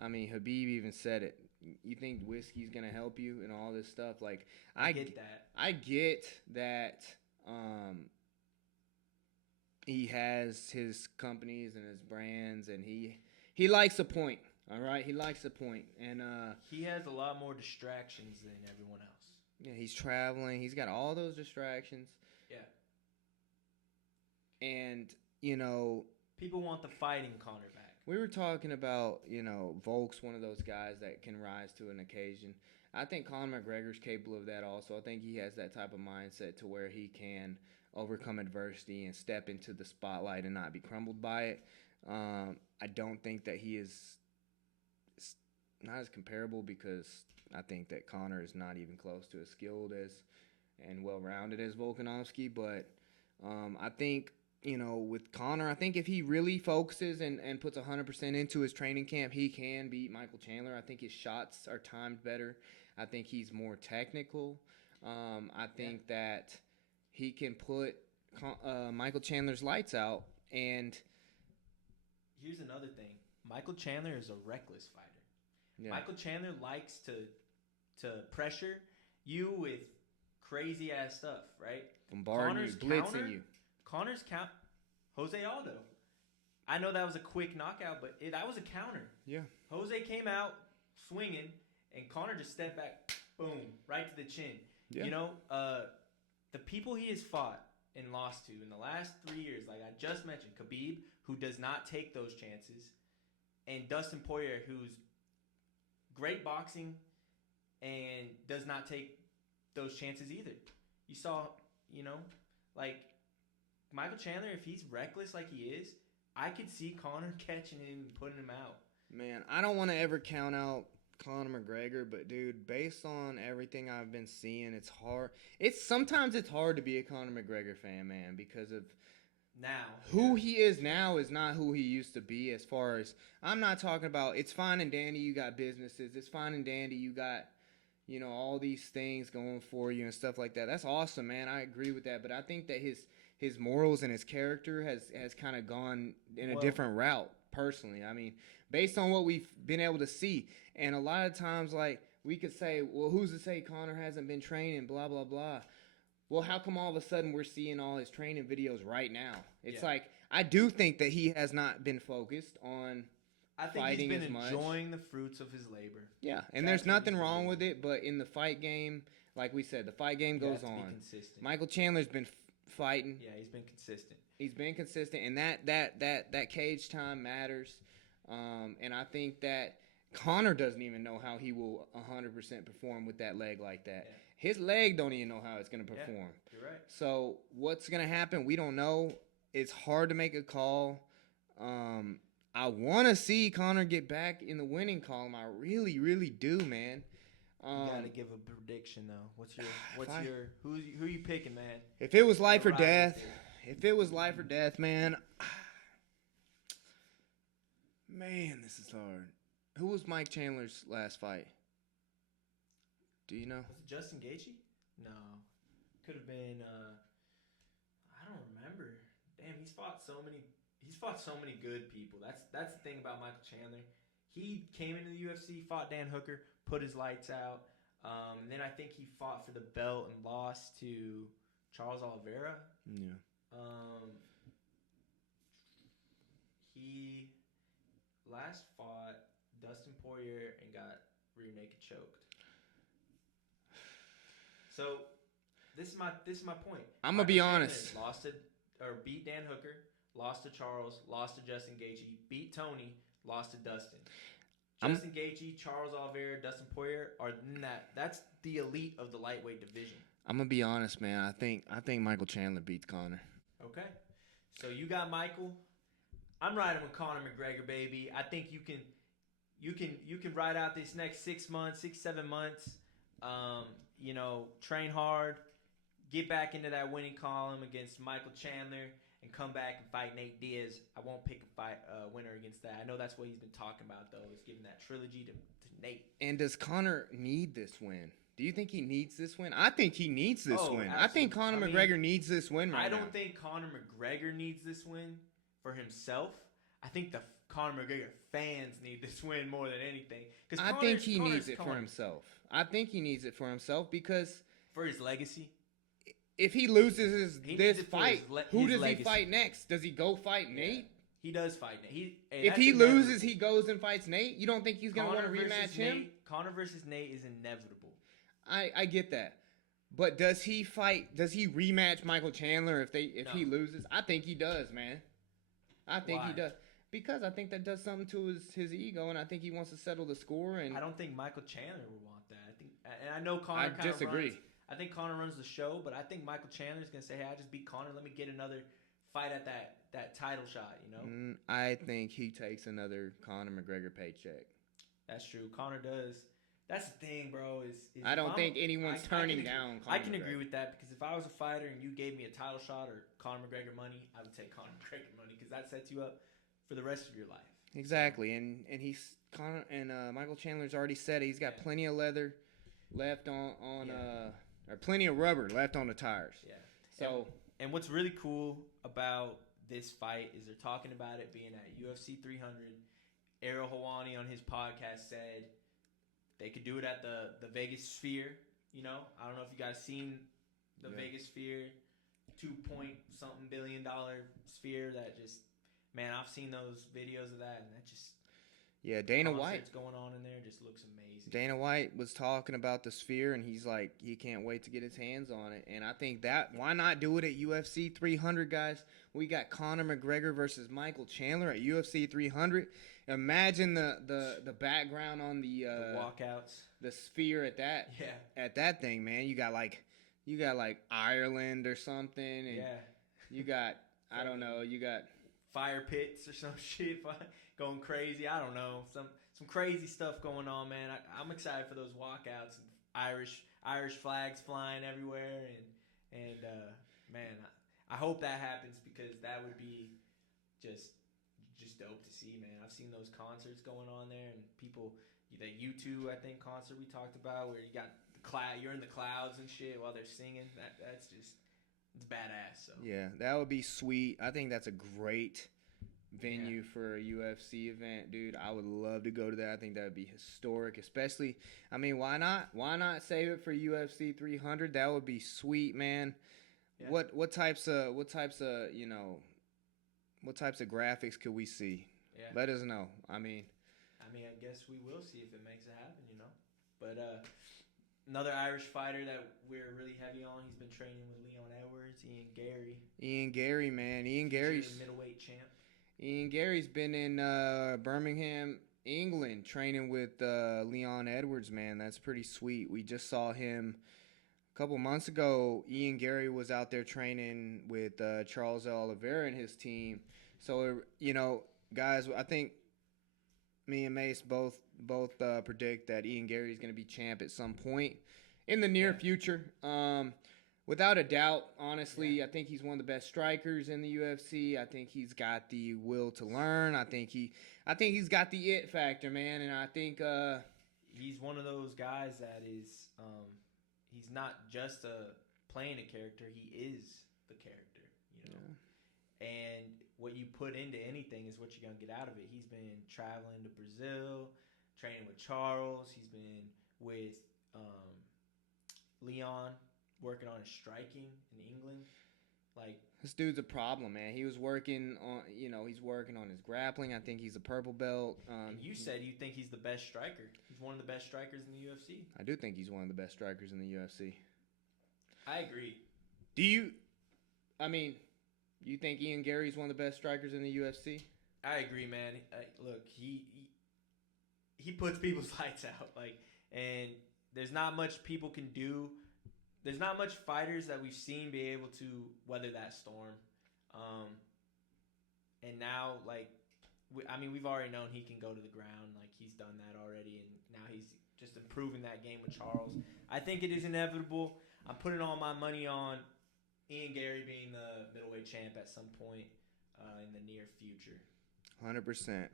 I mean, Habib even said it. You think whiskey's going to help you and all this stuff? Like, I get that. I get that he has his companies and his brands and he likes a point. All right, he likes a point, and he has a lot more distractions than everyone else. Yeah, he's traveling. He's got all those distractions. Yeah. And, people want the fighting Conor back. We were talking about, Volk's one of those guys that can rise to an occasion. I think Conor McGregor's capable of that also. I think he has that type of mindset to where he can overcome adversity and step into the spotlight and not be crumbled by it. I don't think that he is not as comparable because I think that Conor is not even close to as skilled as and well-rounded as Volkanovski. But I think, with Conor, I think if he really focuses and puts 100% into his training camp, he can beat Michael Chandler. I think his shots are timed better. I think he's more technical. I think that he can put Michael Chandler's lights out. And here's another thing. Michael Chandler is a reckless fighter. Yeah. Michael Chandler likes to pressure you with crazy ass stuff, right? Bombarding you, blitzing you. Conor's Jose Aldo. I know that was a quick knockout, but that was a counter. Yeah. Jose came out swinging, and Conor just stepped back, boom, right to the chin. Yeah. The people he has fought and lost to in the last 3 years, like I just mentioned, Khabib, who does not take those chances, and Dustin Poirier, who's great boxing and does not take those chances either. You saw, like Michael Chandler, if he's reckless like he is, I could see Conor catching him and putting him out. Man, I don't want to ever count out Conor McGregor, but dude, based on everything I've been seeing, it's hard. Sometimes it's hard to be a Conor McGregor fan, man, because of now who he is now is not who he used to be. As far as I'm not talking about, it's fine and dandy. You got businesses. It's fine and dandy. You got all these things going for you and stuff like that. That's awesome, man. I agree with that, but I think that his morals and his character has kind of gone in a different route. Personally, I mean, based on what we've been able to see. And a lot of times, like, we could say, well, who's to say Conor hasn't been training, blah, blah, blah. Well, how come all of a sudden we're seeing all his training videos right now? It's like, I do think that he has not been focused on fighting as much. I think he's been enjoying the fruits of his labor. Yeah, and there's nothing wrong with it, but in the fight game, like we said, the fight game goes on. Michael Chandler's been fighting. Yeah, he's been consistent. He's been consistent, and that cage time matters. And I think that Conor doesn't even know how he will 100% perform with that leg like that. Yeah. His leg don't even know how it's going to perform. Yeah, you're right. So what's going to happen? We don't know. It's hard to make a call. I want to see Conor get back in the winning column. I really, really do, man. You gotta give a prediction though. Who are you picking, man? If it was life or death, man. Man, this is hard. Who was Mike Chandler's last fight? Do you know? Was it Justin Gaethje? No, could have been. I don't remember. Damn, he's fought so many good people. That's the thing about Michael Chandler. He came into the UFC, fought Dan Hooker, put his lights out, and then I think he fought for the belt and lost to Charles Oliveira. Yeah. He last fought Dustin Poirier and got rear naked choked. So this is my point. I'm gonna be honest. Beat Dan Hooker, lost to Charles, lost to Justin Gaethje, beat Tony, lost to Dustin. Justin Gaethje, Charles Oliveira, Dustin Poirier are in that. That's the elite of the lightweight division. I'm gonna be honest, man. I think Michael Chandler beats Conor. Okay, so you got Michael. I'm riding with Conor McGregor, baby. I think you can ride out this next 6 months, 7 months. Train hard, get back into that winning column against Michael Chandler, and come back and fight Nate Diaz. I won't pick a winner against that. I know that's what he's been talking about, though, is giving that trilogy to Nate. And does Conor need this win? Do you think he needs this win? I think he needs this win. Absolutely. I think Conor McGregor needs this win right now. I don't think Conor McGregor needs this win for himself. I think the Conor McGregor fans need this win more than anything. I think he needs it for himself. I think he needs it for himself because... For his legacy? If he loses this fight, who does he fight next? Does he go fight Nate? He does fight Nate. If he loses, he goes and fights Nate? You don't think he's going to want to rematch him? Conor versus Nate is inevitable. I get that. But does he rematch Michael Chandler if he loses? I think he does, man. I think he does. Because I think that does something to his ego, and I think he wants to settle the score. And I don't think Michael Chandler would want that. And I know Conor I disagree. I think Conor runs the show, but I think Michael Chandler is going to say, hey, I just beat Conor. Let me get another fight at that title shot, I think he takes another Conor McGregor paycheck. That's true. Conor does. That's the thing, bro. I don't think anyone's turning down Conor I can McGregor. agree with that because if I was a fighter and you gave me a title shot or Conor McGregor money, I would take Conor McGregor money because that sets you up for the rest of your life. Exactly, and Michael Chandler's already said it. He's got plenty of leather left on or plenty of rubber left on the tires. Yeah. So and what's really cool about this fight is they're talking about it being at UFC 300. Ariel Helwani on his podcast said they could do it at the Vegas Sphere. I don't know if you guys seen the Vegas Sphere, $2-point-something billion sphere that just. Man, I've seen those videos of that, and that just Yeah, Dana White. Concerts going on in there just looks amazing. Dana White was talking about the Sphere, and he's like, he can't wait to get his hands on it. And I think that why not do it at UFC 300, guys? We got Conor McGregor versus Michael Chandler at UFC 300. Imagine the background on the walkouts, the Sphere at that thing, man. You got like Ireland or something, and you got I don't know, you got fire pits or some shit going crazy. I don't know, some crazy stuff going on, man. I'm excited for those walkouts and Irish flags flying everywhere, and man, I hope that happens because that would be just dope to see, man. I've seen those concerts going on there, and people, that U2 I think concert we talked about where you got you're in the clouds and shit while they're singing. That's just, it's badass. So yeah, that would be sweet. I think that's a great venue for a UFC event, dude. I would love to go to that. I think that would be historic, especially. I mean, why not? Why not save it for UFC 300? That would be sweet, man. Yeah. What types of what types of graphics could we see? Yeah. Let us know. I mean, I guess we will see if it makes it happen, But another Irish fighter that we're really heavy on. He's been training with Leon Edwards, Ian Gary. Ian Gary, man. Ian Gary's middleweight champ. Ian Gary's been in Birmingham, England, training with Leon Edwards, man. That's pretty sweet. We just saw him a couple months ago. Ian Gary was out there training with Charles Oliveira and his team. So, guys, I think me and Mace both predict that Ian Gary is going to be champ at some point in the near future. Without a doubt, honestly, I think he's one of the best strikers in the UFC. I think he's got the will to learn. I think he's got the it factor, man. And I think he's one of those guys that is he's not just playing a character. He is the character, And what you put into anything is what you're going to get out of it. He's been traveling to Brazil, training with Charles. He's been with Leon, working on his striking in England. Like, this dude's a problem, man. He was working on, he's working on his grappling. I think he's a purple belt. And you said you think he's the best striker. He's one of the best strikers in the UFC. I do think he's one of the best strikers in the UFC. I agree. You think Ian Gary's one of the best strikers in the UFC? I agree, man. Look, he puts people's lights out, and there's not much people can do. There's not much fighters that we've seen be able to weather that storm. And now, we've already known he can go to the ground. He's done that already, and now he's just improving that game with Charles. I think it is inevitable. I'm putting all my money on Ian Gary being the middleweight champ at some point in the near future. 100%.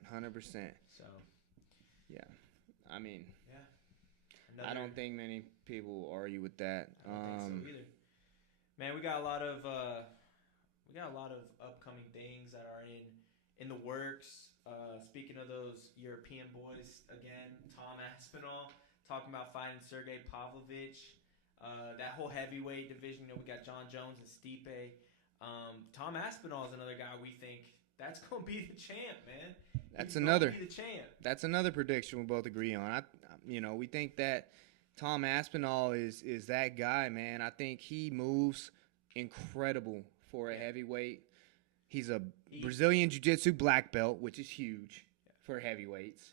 So, yeah. I don't think many people argue with that. I don't think so either. Man, we got a lot of upcoming things that are in the works. Speaking of those European boys, again, Tom Aspinall talking about fighting Sergey Pavlovich. That whole heavyweight division, we got John Jones and Stipe. Tom Aspinall is another guy we think that's going to be the champ, man. He's another be the champ. That's another prediction we both agree on. We think that Tom Aspinall is that guy, man. I think he moves incredible for a heavyweight. He's a Brazilian Jiu-Jitsu black belt, which is huge for heavyweights.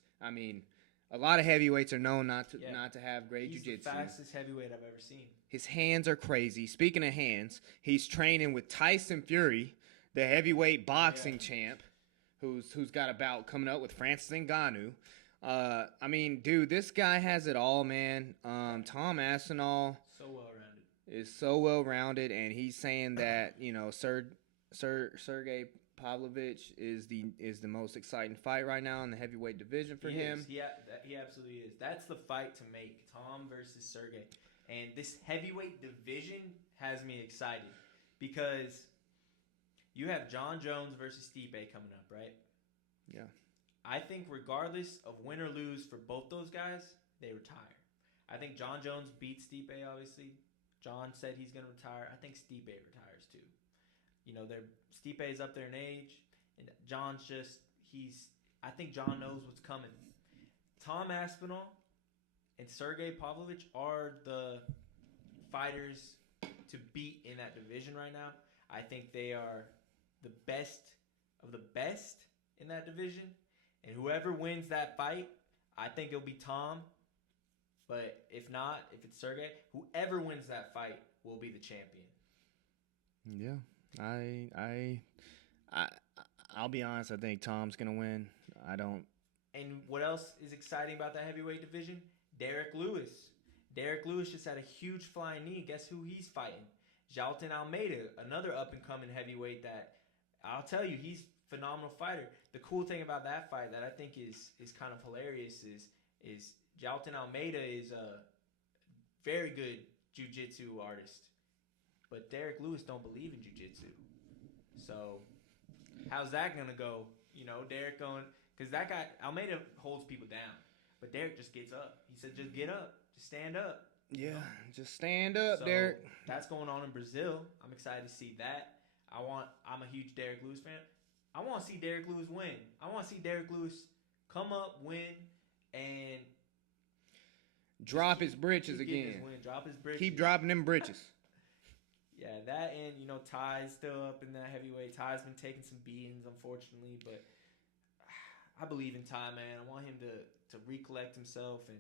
A lot of heavyweights are known not to have great jiu-jitsu. He's the fastest heavyweight I've ever seen. His hands are crazy. Speaking of hands, he's training with Tyson Fury, the heavyweight boxing champ, who's got a bout coming up with Francis Ngannou. Dude, this guy has it all, man. Tom Aspinall is so well-rounded, and he's saying that, Sergey Pavlovich is the most exciting fight right now in the heavyweight division for him. He absolutely is. That's the fight to make, Tom versus Sergey. And this heavyweight division has me excited because you have John Jones versus Stipe coming up, right? Yeah. I think regardless of win or lose for both those guys, they retire. I think John Jones beats Stipe, obviously. John said he's going to retire. I think Stipe retires too. Stipe is up there in age, and John's he's I think John knows what's coming. Tom Aspinall and Sergey Pavlovich are the fighters to beat in that division right now. I think they are the best of the best in that division. And whoever wins that fight, I think it'll be Tom. But if not, if it's Sergey, whoever wins that fight will be the champion. Yeah, I'll be honest. I think Tom's gonna win. I don't. And what else is exciting about that heavyweight division? Derek Lewis. Derek Lewis just had a huge flying knee. Guess who he's fighting? Jalton Almeida, another up-and-coming heavyweight that I'll tell you, he's a phenomenal fighter. The cool thing about that fight that I think is kind of hilarious is Jalton Almeida is a very good jiu-jitsu artist. But Derek Lewis don't believe in jiu-jitsu. So how's that going to go? You know, Derek going... Because that guy, Almeida holds people down. But Derek just gets up. He said, just get up. Just stand up. Yeah, just stand up, so, Derek. That's going on in Brazil. I'm excited to see that. I'm a huge Derek Lewis fan. I want to see Derek Lewis win. I want to see Derek Lewis come up, win, and... Drop his britches again. Drop his britches. Keep dropping them britches. Yeah, that and, Ty's still up in that heavyweight. Ty's been taking some beatings, unfortunately, but I believe in Ty, man. I want him to recollect himself and,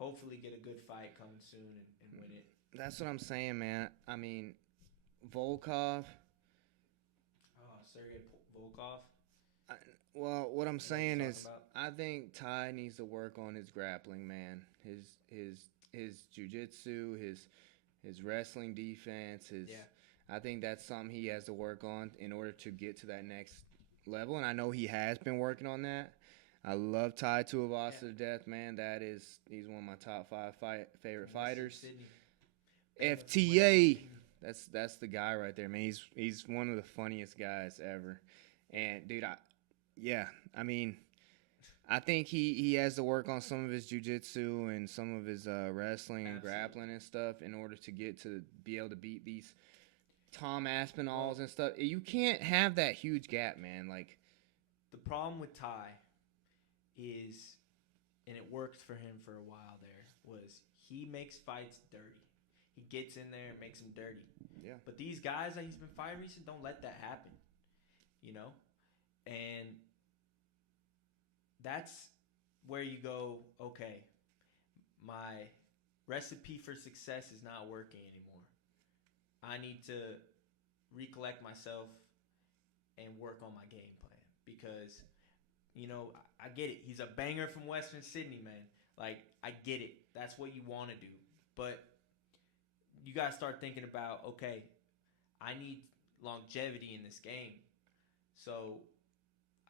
hopefully get a good fight coming soon and win it. That's what I'm saying, man. I mean, Volkov. Oh, Sergey Volkov. Well, what I'm saying is, I think Ty needs to work on his grappling, man. His jiu-jitsu, his wrestling defense, I think that's something he has to work on in order to get to that next level. And I know he has been working on that. I love Tai Tuivasa to death, man. He's one of my top 5 favorite fighters. FTA, that's the guy right there, man. He's one of the funniest guys ever. And dude, I think he has to work on some of his jiu-jitsu and some of his wrestling and grappling and stuff in order to be able to beat these Tom Aspinalls and stuff. You can't have that huge gap, man. Like, the problem with Ty is, and it worked for him for a while there, was he makes fights dirty. He gets in there and makes them dirty. Yeah. But these guys that he's been fighting recently don't let that happen. And that's where you go, okay, my recipe for success is not working anymore. I need to recollect myself and work on my game plan because, I get it. He's a banger from Western Sydney, man. Like, I get it. That's what you want to do. But you got to start thinking about, okay, I need longevity in this game. So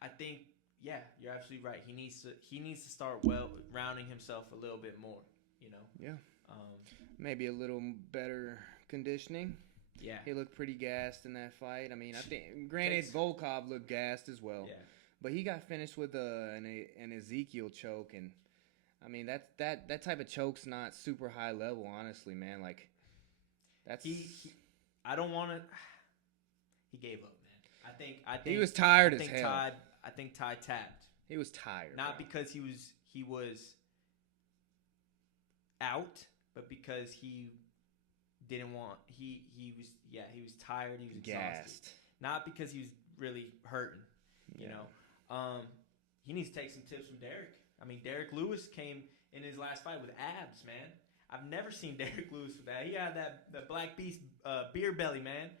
I think, yeah, you're absolutely right. He needs to start rounding himself a little bit more, Yeah. Maybe a little better conditioning. Yeah. He looked pretty gassed in that fight. I mean, I think, granted, Volkov looked gassed as well. Yeah. But he got finished with an Ezekiel choke, and I mean that type of choke's not super high level, honestly, man. Like, that's I don't want to. He gave up, man. I think he was tired as hell. I think Ty tapped. He was tired. Not because he was out, but because he didn't want. He was tired. He was exhausted. Gassed. Not because he was really hurting. He needs to take some tips from Derek. I mean, Derek Lewis came in his last fight with abs, man. I've never seen Derek Lewis with that. He had that Black Beast beer belly, man.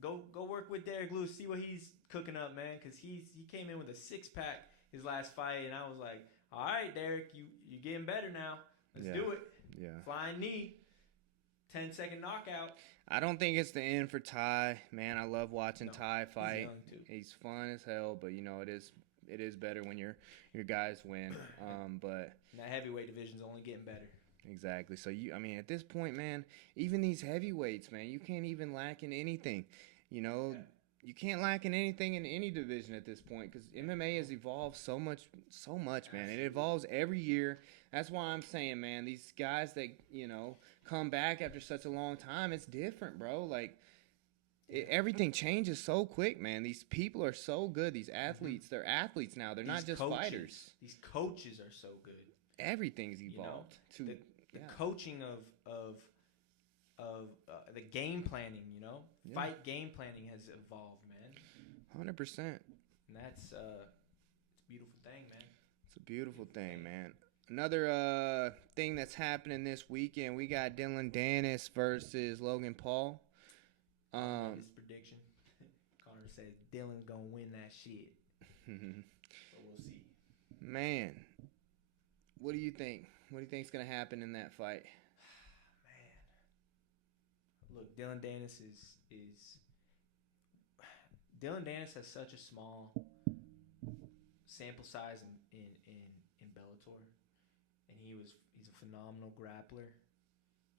Go work with Derek Lewis, see what he's cooking up, man, because he came in with a 6-pack his last fight, and I was like, all right, Derek, you're getting better now. Let's do it. Yeah. Flying knee, 10-second knockout. I don't think it's the end for Ty, man. I love watching Ty fight. He's fun as hell, but it is better when your guys win. But that heavyweight division's only getting better. Exactly. So at this point, man, even these heavyweights, man, you can't even lack in anything. You can't lack in anything in any division at this point because MMA has evolved so much, man. It evolves every year. That's why I'm saying, man, these guys that, come back after such a long time, it's different, bro. Like, everything changes so quick, man. These people are so good. These athletes, they're athletes now. They're not These just coaches, fighters. These coaches are so good. Everything's You know, evolved. the coaching of the game planning. You know, fight game planning has evolved, man. 100%. And that's it's a beautiful thing, man. It's a beautiful thing, man. Another thing that's happening this weekend, we got Dylan Dennis versus Logan Paul. His prediction. Connor says Dylan's gonna win that shit. So we'll see. Man, what do you think? What do you think's gonna happen in that fight? Man, look, Dylan Dennis Dylan Dennis has such a small sample size in Bellator, and he's a phenomenal grappler.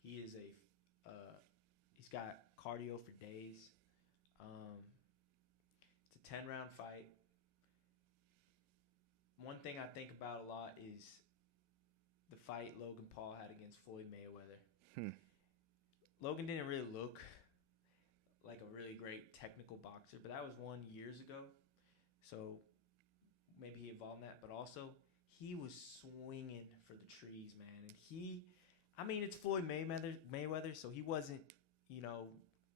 He is he's got cardio for days. It's a 10-round fight. One thing I think about a lot is the fight Logan Paul had against Floyd Mayweather. Logan didn't really look like a really great technical boxer, but that was 1 year ago. So maybe he evolved in that, but also he was swinging for the trees, man. And it's Floyd Mayweather, so he wasn't,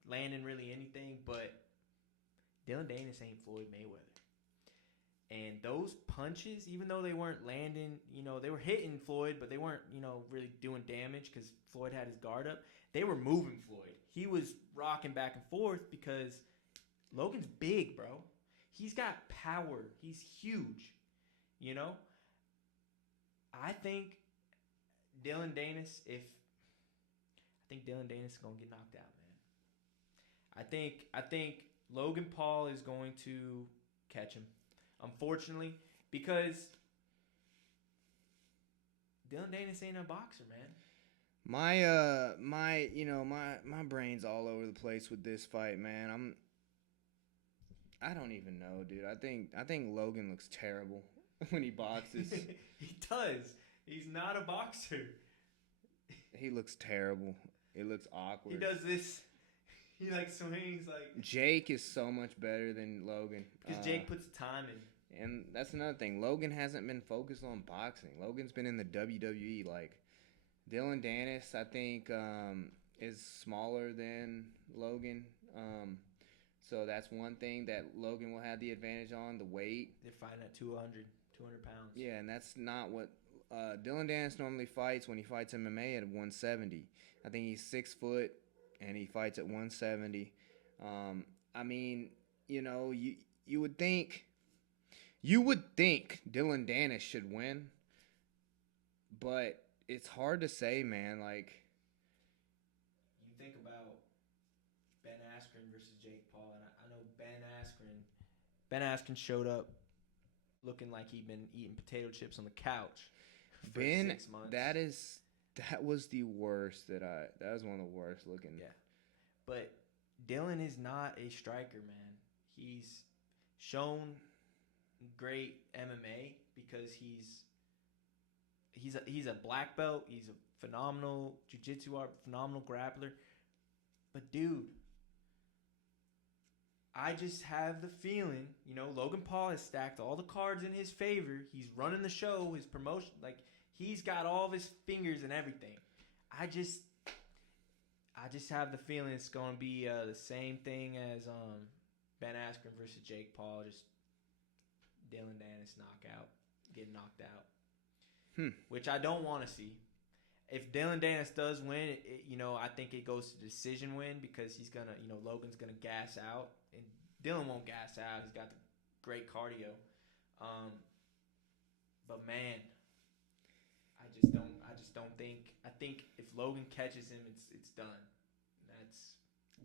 landing really anything, but Dylan Dennis ain't Floyd Mayweather. And those punches, even though they weren't landing, they were hitting Floyd, but they weren't, really doing damage because Floyd had his guard up. They were moving Floyd. He was rocking back and forth because Logan's big, bro. He's got power. He's huge, I think Dylan Dennis is going to get knocked out, man. I think Logan Paul is going to catch him. Unfortunately, because Dylan Dennis ain't a boxer, man. My brain's all over the place with this fight, man. I don't even know, dude. I think Logan looks terrible when he boxes. He does. He's not a boxer. He looks terrible. It looks awkward. He does this. He swings like. Jake is so much better than Logan. Because Jake puts time in. And that's another thing. Logan hasn't been focused on boxing. Logan's been in the WWE. Dylan Dennis, I think, is smaller than Logan. So that's one thing that Logan will have the advantage on, the weight. They're fighting at 200 pounds. Yeah, and that's not what Dylan Dennis normally fights when he fights MMA at 170. I think he's 6 foot, and he fights at 170. You would think Dylan Dennis should win, but it's hard to say, man. You think about Ben Askren versus Jake Paul, and I know Ben Askren showed up looking like he'd been eating potato chips on the couch for 6 months. That was the worst that was one of the worst looking. Yeah. But Dylan is not a striker, man. He's shown great MMA because he's a black belt. He's a phenomenal jiu-jitsu phenomenal grappler. But dude, I just have the feeling, Logan Paul has stacked all the cards in his favor. He's running the show, his promotion, he's got all of his fingers and everything. I just have the feeling it's going to be the same thing as Ben Askren versus Jake Paul, just Dylan Dennis getting knocked out. Which I don't want to see. If Dylan Dennis does win, I think it goes to decision win because he's going to, Logan's going to gas out. And Dylan won't gas out. He's got the great cardio. But man, I just don't think. I think if Logan catches him, it's done.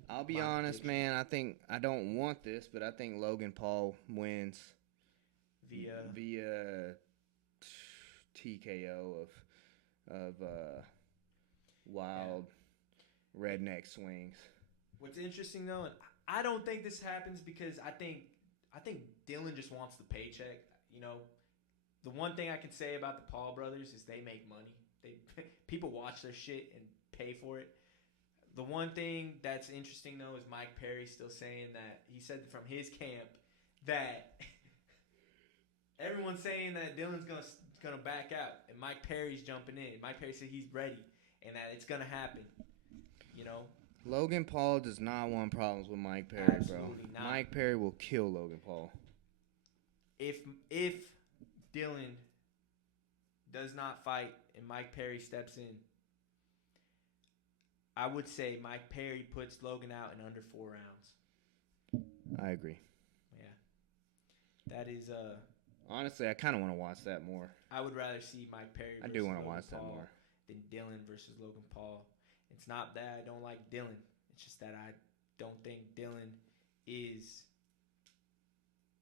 I'll be honest, man. I don't want this, but I think Logan Paul wins via TKO of wild redneck swings. What's interesting though, and I don't think this happens because I think Dylan just wants the paycheck. The one thing I can say about the Paul brothers is they make money. People watch their shit and pay for it. The one thing that's interesting though is Mike Perry still saying that he said from his camp that everyone's saying that Dylan's gonna back out and Mike Perry's jumping in. Mike Perry said he's ready and that it's gonna happen. You know, Logan Paul does not want problems with Mike Perry, Absolutely bro. not. Mike Perry will kill Logan Paul. if Dylan does not fight and Mike Perry steps in, I would say Mike Perry puts Logan out in under 4 rounds. I agree. Yeah, that is Honestly, I kind of want to watch that more. I would rather see Mike Perry. I do want to Logan watch that Paul more. than Dylan versus Logan Paul. It's not that I don't like Dylan. It's just that I don't think Dylan is.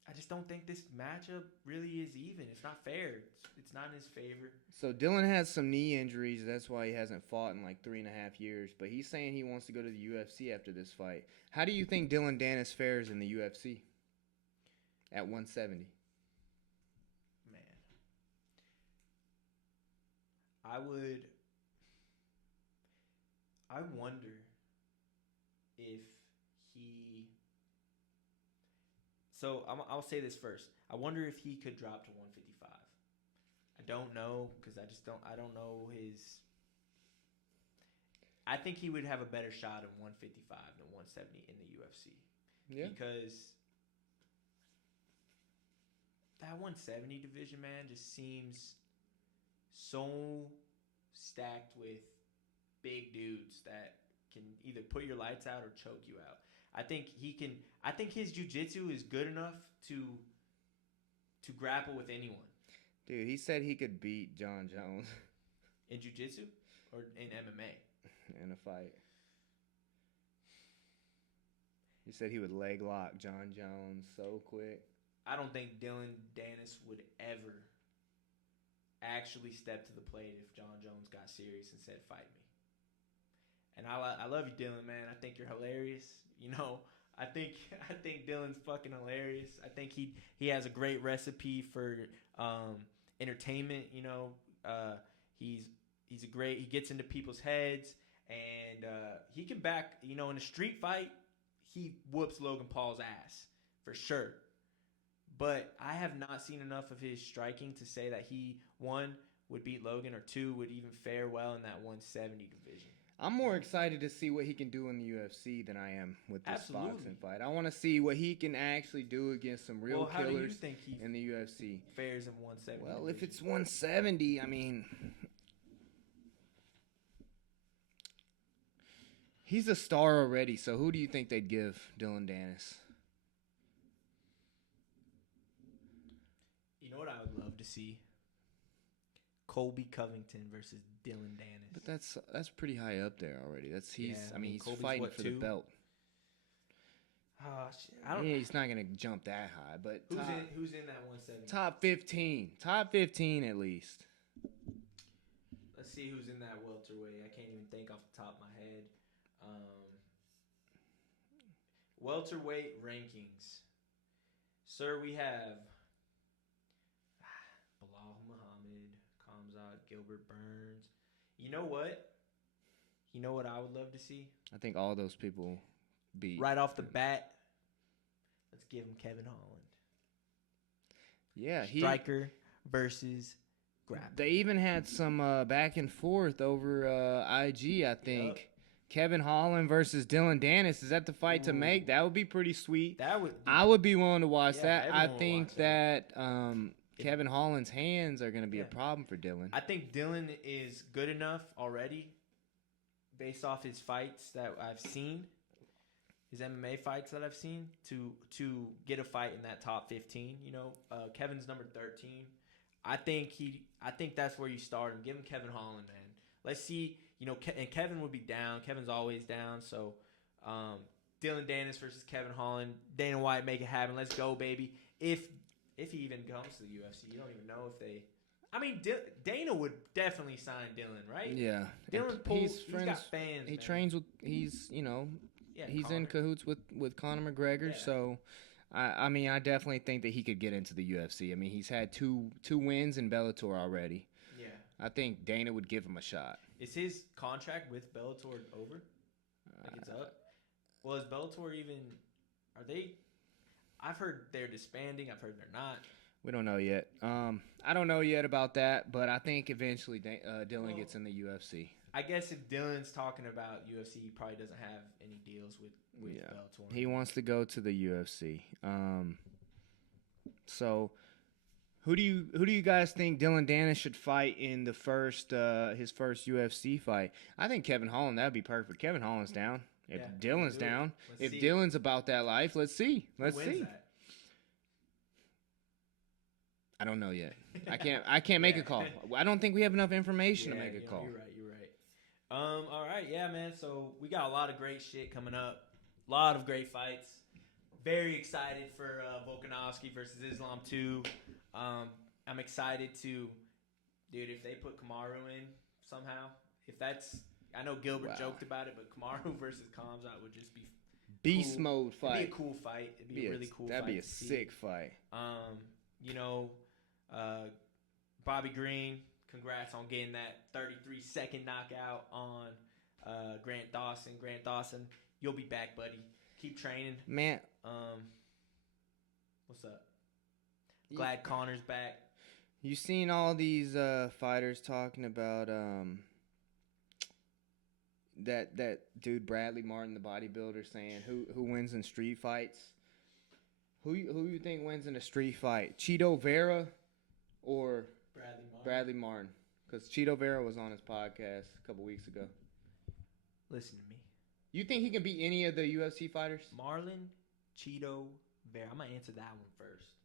I just don't think this matchup really is even. It's not fair. It's not in his favor. So Dylan has some knee injuries. That's why he hasn't fought in like 3.5 years. But he's saying he wants to go to the UFC after this fight. How do you think Dylan Dennis fares in the UFC at 170? Man, I wonder if he. So I'll say this first. I wonder if he could drop to 155. I don't know because I don't know his. I think he would have a better shot at 155 than 170 in the UFC. Yeah. Because that 170 division, man, just seems so stacked with big dudes that can either put your lights out or choke you out. I think he can. I think his jiu-jitsu is good enough to grapple with anyone. Dude, he said he could beat John Jones In jiu-jitsu or in MMA? in a fight. He said he would leg lock John Jones so quick. I don't think Dylan Dennis would ever actually step to the plate if John Jones got serious and said, "Fight me." And I love you, Dylan, man. I think you're hilarious. You know, I think Dylan's fucking hilarious. I think he has a great recipe for entertainment. You know, he gets into people's heads, and he can back. You know, in a street fight, he whoops Logan Paul's ass for sure. But I have not seen enough of his striking to say that he, one, would beat Logan, or two, would even fare well in that 170 division. I'm more excited to see what he can do in the UFC than I am with this Absolutely. boxing fight. I want to see what he can actually do against some real How do you killers think he in the UFC. fares in 170? Well, if division? it's 170, I mean, he's a star already. So who do you think they'd give Dylan Dennis? You know what I would love to see? Colby Covington versus Dylan Dennis. But that's pretty high up there already. Yeah, I mean, he's Colby's fighting what, for 2? the belt. Oh shit! I don't. Yeah, he's not gonna jump that high, but Who's in that 170? top 15 at least. Let's see who's in that welterweight. I can't even think off the top of my head. Welterweight rankings. Sir, we have Bilal Muhammad, Khamzat, Gilbert Burns. You know what? You know what I would love to see? I think all those people beat Right off the bat, let's give him Kevin Holland. Yeah, Striker versus grappler. They even had some back and forth over IG. I think Yep. Kevin Holland versus Dylan Dennis. Is that the fight to Ooh. make? That would be pretty sweet. That would. I would be willing to watch Yeah, that. I everyone would think watch that Kevin Holland's hands are going to be a problem for Dylan. I think Dylan is good enough already, based off his fights that I've seen, his MMA fights that I've seen, to get a fight in that top 15. You know, Kevin's number 13. I think that's where you start him. Give him Kevin Holland, man. Let's see. You know, and Kevin would be down. Kevin's always down. So, Dylan Dennis versus Kevin Holland. Dana White, make it happen. Let's go, baby. If he even comes to the UFC, you don't even know if they. I mean, Dana would definitely sign Dylan, right? Yeah, Dylan And he's got fans. He man. trains with. He's in Conor. cahoots with Conor McGregor. Yeah. So, I mean, I definitely think that he could get into the UFC. I mean, he's had two wins in Bellator already. Yeah. I think Dana would give him a shot. Is his contract with Bellator over? Like it's up. Well, is Bellator even? Are they? I've heard they're disbanding. I've heard they're not. We don't know yet. I don't know yet about that, but I think eventually Dylan gets in the UFC. I guess if Dylan's talking about UFC, he probably doesn't have any deals with Bellator. He wants to go to the UFC. So who do you guys think Dylan Dennis should fight in the first his first UFC fight? I think Kevin Holland. That'd be perfect. Kevin Holland's down. If Dylan's down, if Dylan's about that life, let's see. Let's see. That? I don't know yet. I can't make a call. I don't think we have enough information to make a call. You're right. All right, yeah, man. So we got a lot of great shit coming up. A lot of great fights. Very excited for Volkanovski versus Islam 2. I'm excited to, dude, if they put Kamaru in somehow, if that's, I know Gilbert joked about it, but Kamaru versus Khamzat would just be beast mode fight. It'd be a cool fight. It'd be a really cool fight. That'd be a sick fight. Bobby Green, congrats on getting that 33-second knockout on Grant Dawson. Grant Dawson, you'll be back, buddy. Keep training. Man. What's up? Glad Connor's back. You seen all these fighters talking about that dude Bradley Martin, the bodybuilder, saying who wins in street fights? Who you think wins in a street fight? Chito Vera or Bradley Martin? Because Chito Vera was on his podcast a couple weeks ago. Listen to me. You think he can beat any of the UFC fighters? Marlon Chito Vera. I'm gonna answer that one first.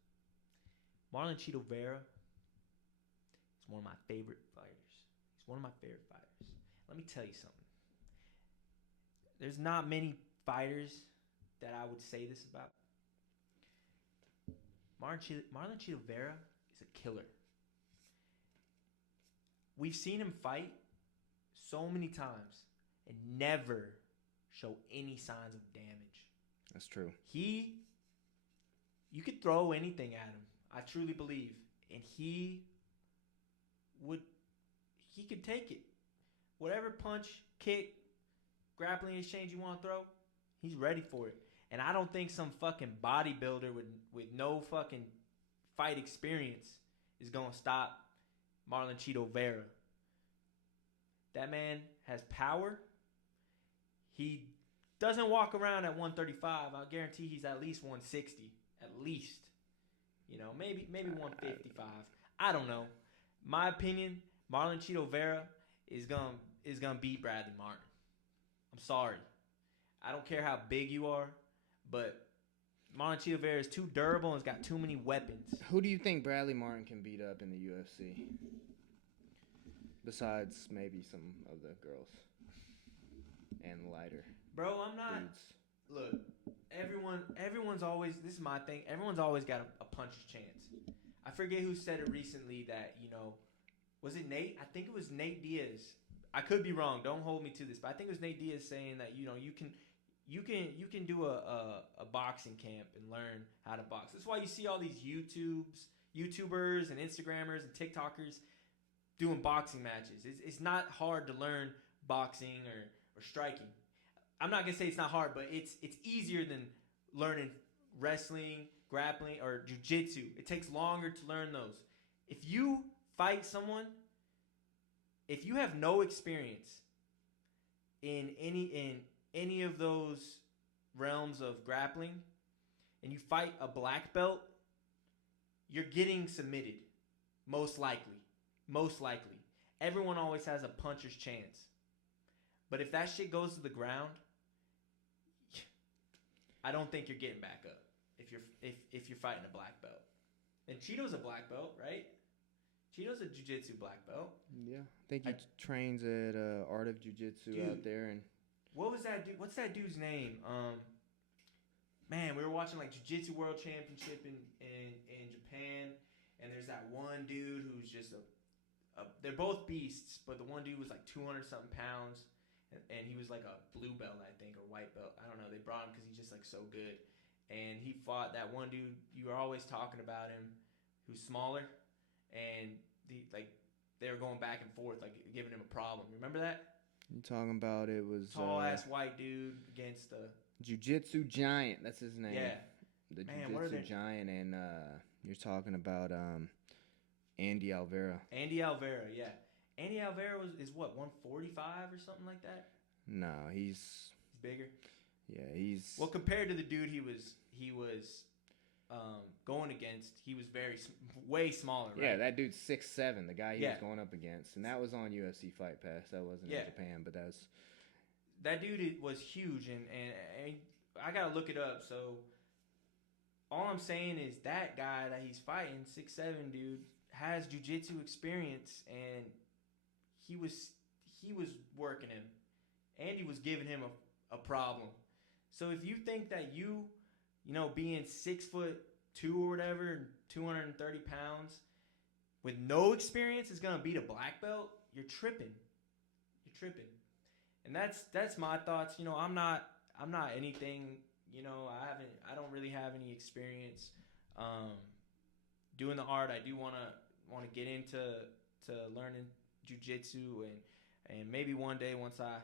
Marlon Chito Vera is one of my favorite fighters. He's one of my favorite fighters. Let me tell you something. There's not many fighters that I would say this about. Marlon Chito Vera is a killer. We've seen him fight so many times and never show any signs of damage. That's true. You could throw anything at him. I truly believe. And he could take it. Whatever punch, kick, grappling exchange you want to throw, he's ready for it. And I don't think some fucking bodybuilder with no fucking fight experience is going to stop Marlon Chito Vera. That man has power. He doesn't walk around at 135. I guarantee he's at least 160. At least. Maybe 155. I don't know. My opinion, Marlon Chito Vera is gonna beat Bradley Martin. I'm sorry. I don't care how big you are, but Marlon Chito Vera is too durable and has got too many weapons. Who do you think Bradley Martin can beat up in the UFC? Besides maybe some of the girls and lighter. Bro, I'm not. Dudes. Look, everyone's always. This is my thing. Everyone's always got a puncher's chance. I forget who said it recently that was it Nate? I think it was Nate Diaz. I could be wrong. Don't hold me to this, but I think it was Nate Diaz saying that you can do a boxing camp and learn how to box. That's why you see all these YouTubers and Instagrammers and TikTokers doing boxing matches. It's not hard to learn boxing or striking. I'm not gonna say it's not hard, but it's easier than learning wrestling, grappling, or jiu-jitsu. It takes longer to learn those. If you fight someone, if you have no experience in any of those realms of grappling, and you fight a black belt, you're getting submitted. Most likely. Everyone always has a puncher's chance. But if that shit goes to the ground, I don't think you're getting back up if you're fighting a black belt. And Cheeto's a black belt, right? Cheeto's a jiu-jitsu black belt. Yeah, I think he trains at Art of Jiu-Jitsu out there. And what was that dude? What's that dude's name? Man, we were watching like Jiu-Jitsu World Championship in Japan, and there's that one dude who's just they're both beasts, but the one dude was like 200 something pounds. And he was like a blue belt, I think, or white belt. I don't know. They brought him because he's just like so good. And he fought that one dude. You were always talking about him, who's smaller, and they were going back and forth, like giving him a problem. Remember that? You talking about it was Tall ass white dude against the Jiu-Jitsu Giant. That's his name. yeah. The Man, what are Jiu-Jitsu their Giant, and you're talking about Andy Alvera. Andy Alvera, yeah. Andy Alvera is what 145 or something like that. No, he's He's bigger. yeah, he's Well, compared to the dude he was going against, he was way smaller. Right? yeah, that dude's 6'7", the guy he Yeah. was going up against, and that was on UFC Fight Pass. That wasn't Yeah. in Japan, but that's That dude was huge, and I gotta look it up. So all I'm saying is that guy that he's fighting, 6'7", dude, has jiu-jitsu experience, and he was working him. Andy was giving him a problem. So if you think that you know, being 6'2" or whatever, 230 pounds, with no experience is gonna beat a black belt, you're tripping. You're tripping. And that's my thoughts. You know, I'm not anything. You know, I don't really have any experience doing the art. I do wanna get into learning jujitsu, and maybe one day once I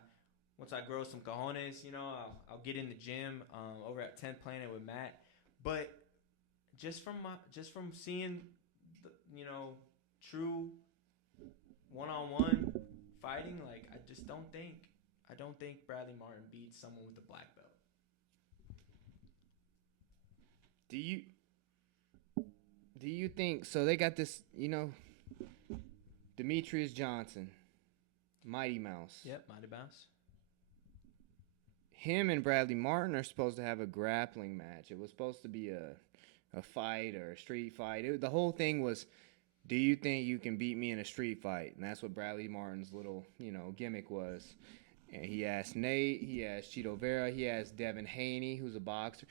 grow some cojones, you know, I'll get in the gym over at 10th Planet with Matt. But just from seeing, you know, true one-on-one fighting, like I don't think Bradley Martin beats someone with a black belt. Do you think so? They got this, you know, Demetrius Johnson, Mighty Mouse. Yep, Mighty Mouse. Him and Bradley Martin are supposed to have a grappling match. It was supposed to be a fight or a street fight. The whole thing was, do you think you can beat me in a street fight? And that's what Bradley Martin's little, you know, gimmick was. And he asked Nate, he asked Chito Vera, he asked Devin Haney, who's a boxer.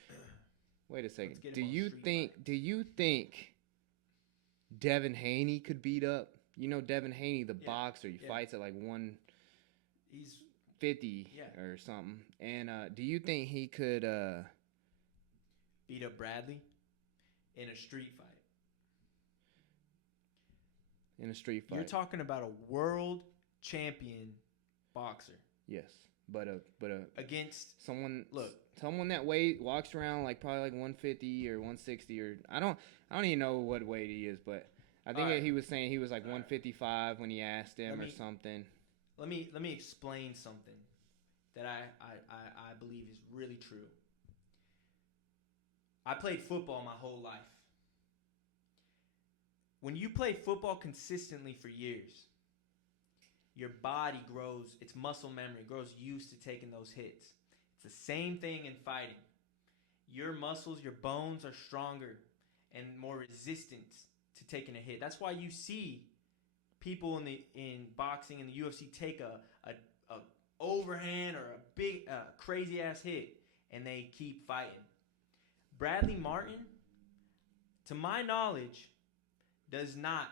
Wait a second. Do you think Devin Haney could beat up? You know Devin Haney, the boxer. He fights at like 150 or something. And do you think he could beat up Bradley in a street fight? In a street fight. You're talking about a world champion boxer. Yes, but against someone that walks around like probably like 150 or 160 or I don't even know what weight he is, but I think he was saying he was like 155 when he asked him or something. Let me explain something that I believe is really true. I played football my whole life. When you play football consistently for years, your body grows, its muscle memory grows used to taking those hits. It's the same thing in fighting. Your muscles, your bones are stronger and more resistant to taking a hit. That's why you see people in boxing and the UFC take a overhand or a big crazy ass hit and they keep fighting. Bradley Martin, to my knowledge, does not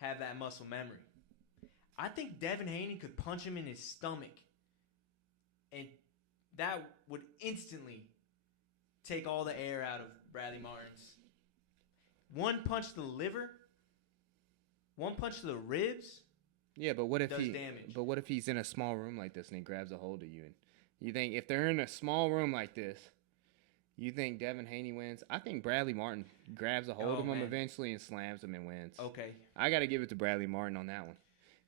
have that muscle memory. I think Devin Haney could punch him in his stomach, and that would instantly take all the air out of Bradley Martin's. One punch to the liver, one punch to the ribs. Yeah, but what if damage. But what if he's in a small room like this and he grabs a hold of you? And you think if they're in a small room like this, you think Devin Haney wins? I think Bradley Martin grabs a hold of him eventually and slams him and wins. Okay. I got to give it to Bradley Martin on that one.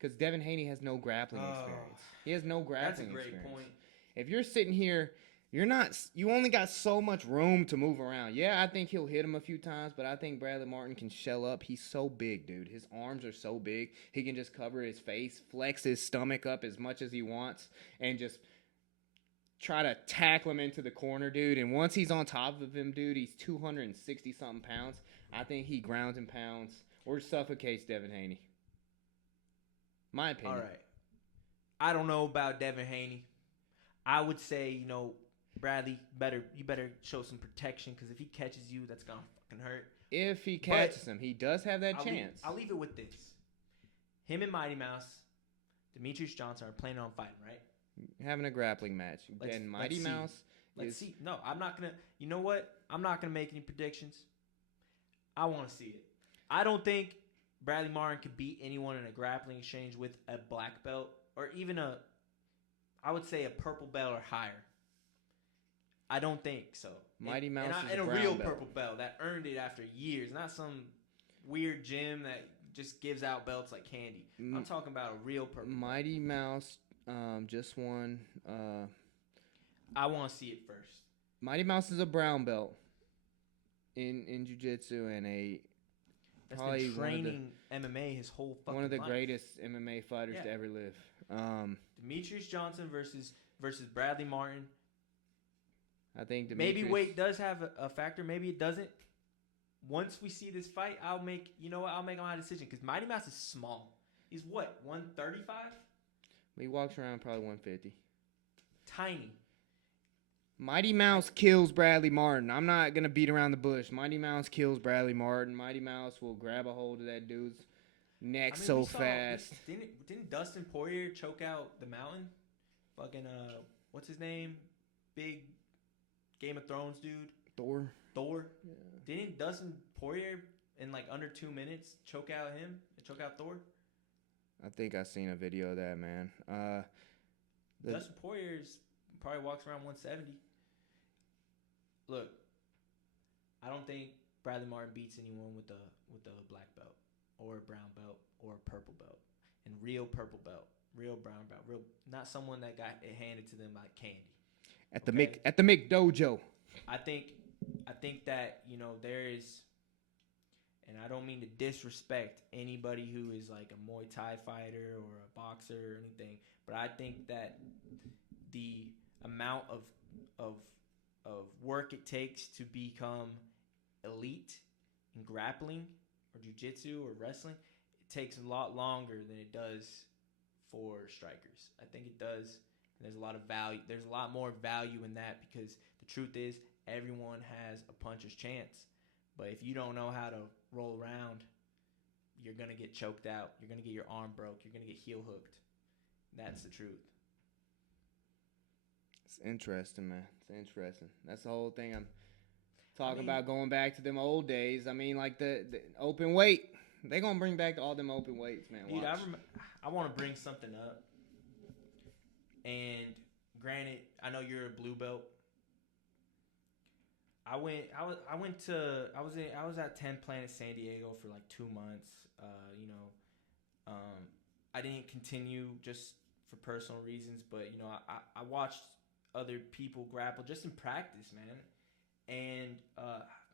Because Devin Haney has no grappling experience. He has no grappling experience. That's a great point. If you're sitting here, you only got so much room to move around. Yeah, I think he'll hit him a few times, but I think Bradley Martin can shell up. He's so big, dude. His arms are so big. He can just cover his face, flex his stomach up as much as he wants, and just try to tackle him into the corner, dude. And once he's on top of him, dude, he's 260-something pounds. I think he grounds and pounds or suffocates Devin Haney. My opinion. All right. I don't know about Devin Haney. I would say, you know, Bradley, you better show some protection because if he catches you, that's going to fucking hurt. If he catches him, he does have that chance. I'll leave it with this. Him and Mighty Mouse, Demetrius Johnson, are planning on fighting, right? Having a grappling match. And Mighty Mouse. Let's see. No, I'm not going to. You know what? I'm not going to make any predictions. I want to see it. I don't think Bradley Martin could beat anyone in a grappling exchange with a black belt or even a I would say a purple belt or higher. I don't think so. Mighty Mouse is and a a brown real belt. purple belt that earned it after years, not some weird gym that just gives out belts like candy. I'm talking about a real purple. Mighty Mouse just won. I want to see it first. Mighty Mouse is a brown belt in jiu-jitsu and That's probably been training MMA his whole fucking one of the life. greatest MMA fighters to ever live. Demetrius Johnson versus Bradley Martin. I think Demetrius, maybe weight does have a factor. Maybe it doesn't. Once we see this fight, I'll make my decision because Mighty Mouse is small. He's what, 135? He walks around probably 150. Tiny. Mighty Mouse kills Bradley Martin. I'm not gonna beat around the bush. Mighty Mouse kills Bradley Martin. Mighty Mouse will grab a hold of that dude's neck so fast. Didn't Dustin Poirier choke out the Mountain? Fucking what's his name? Big Game of Thrones dude. Thor. Yeah. Didn't Dustin Poirier in like under 2 minutes choke out Thor? I think I seen a video of that, man. Dustin Poirier's probably walks around 170. Look, I don't think Bradley Martin beats anyone with a black belt or a brown belt or a purple belt. And real purple belt, real brown belt, not someone that got it handed to them like candy. At the Mick Dojo. I think that, there is, and I don't mean to disrespect anybody who is like a Muay Thai fighter or a boxer or anything, but I think that the amount of work it takes to become elite in grappling or jiu-jitsu or wrestling, it takes a lot longer than it does for strikers. I think it does. There's a lot of value. There's a lot more value in that because the truth is everyone has a puncher's chance. But if you don't know how to roll around, you're going to get choked out. You're going to get your arm broke. You're going to get heel hooked. That's the truth. It's interesting, man. It's interesting. That's the whole thing I'm talking about, going back to them old days. I mean, like the open weight. They're going to bring back all them open weights, man. Dude, I want to bring something up. And granted, I know you're a blue belt. I was at 10 Planet San Diego for like 2 months. I didn't continue just for personal reasons, but I watched other people grapple just in practice, man. And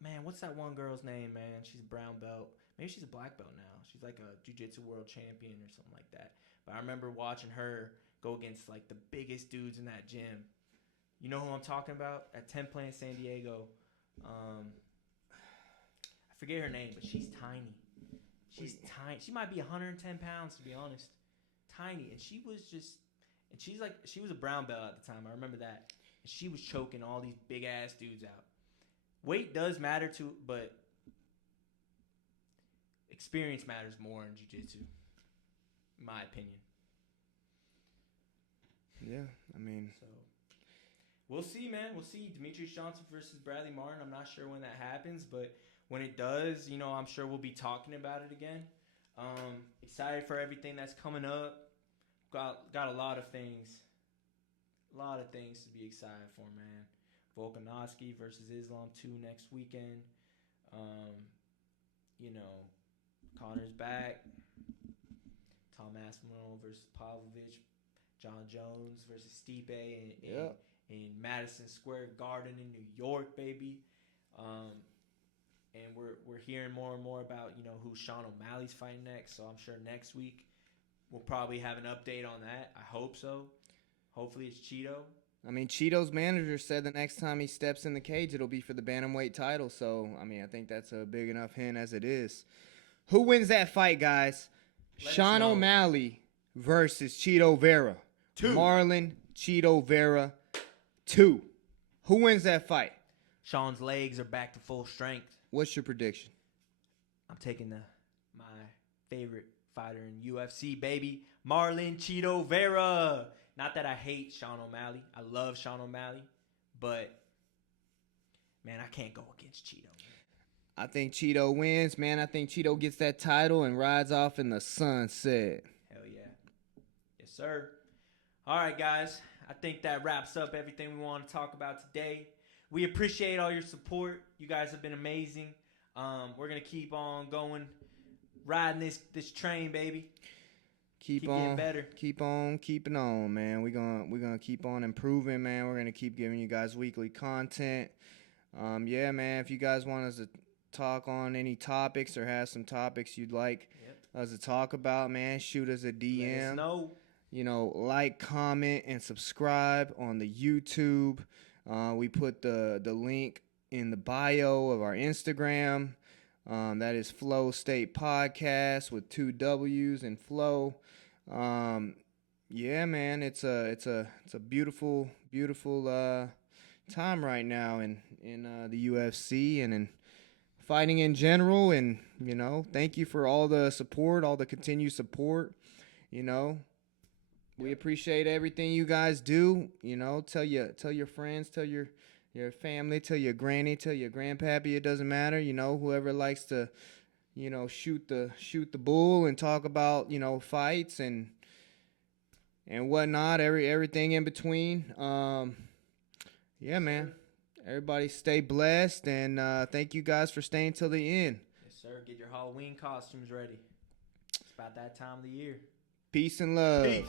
man, what's that one girl's name, man? She's a brown belt. Maybe she's a black belt now. She's like a jiu-jitsu world champion or something like that. But I remember watching her go against like the biggest dudes in that gym. You know who I'm talking about? At 10 Planet San Diego. I forget her name, but she's tiny. She's tiny. She might be 110 pounds, to be honest. Tiny. And she was a brown belt at the time. I remember that. And she was choking all these big ass dudes out. Weight does matter too, but experience matters more in jiu-jitsu, in my opinion. Yeah, I mean. So, we'll see, man. We'll see. Demetrius Johnson versus Bradley Martin. I'm not sure when that happens, but when it does, I'm sure we'll be talking about it again. Excited for everything that's coming up. Got a lot of things. A lot of things to be excited for, man. Volkanovski versus Islam 2 next weekend. Connor's back. Tom Aspinall versus Pavlovich. John Jones versus Stipe in Madison Square Garden in New York, baby. And we're hearing more and more about who Sean O'Malley's fighting next. So I'm sure next week we'll probably have an update on that. I hope so. Hopefully it's Cheeto. I mean, Cheeto's manager said the next time he steps in the cage, it'll be for the bantamweight title. So, I mean, I think that's a big enough hint as it is. Who wins that fight, guys? Sean O'Malley versus Cheeto Vera. 2. Marlon Cheeto Vera 2. Who wins that fight? Sean's legs are back to full strength. What's your prediction? I'm taking my favorite fighter in UFC, baby, Marlon Cheeto Vera. Not that I hate Sean O'Malley. I love Sean O'Malley. But, man, I can't go against Cheeto. I think Cheeto wins, man. I think Cheeto gets that title and rides off in the sunset. Hell yeah. Yes, sir. All right, guys. I think that wraps up everything we want to talk about today. We appreciate all your support. You guys have been amazing. We're gonna keep on going, riding this train, baby. Keep getting on better. Keep on keeping on, man. We're gonna keep on improving, man. We're gonna keep giving you guys weekly content. Yeah, man. If you guys want us to talk on any topics or have some topics you'd like us to talk about, man, shoot us a DM. Let us know. You know, like, comment, and subscribe on the YouTube. We put the link in the bio of our Instagram. That is Flow State Podcast with 2 W's and Flow. Yeah, man, it's a beautiful time right now in the UFC and in fighting in general. And you know, thank you for all the support, all the continued support. You know, we appreciate everything you guys do. You know, tell your friends, tell your family, tell your granny, tell your grandpappy. It doesn't matter. You know, whoever likes to, you know, shoot the bull and talk about, you know, fights and whatnot. Everything in between. Yeah, man. Everybody stay blessed, and thank you guys for staying till the end. Yes, sir. Get your Halloween costumes ready. It's about that time of the year. Peace and love. Peace.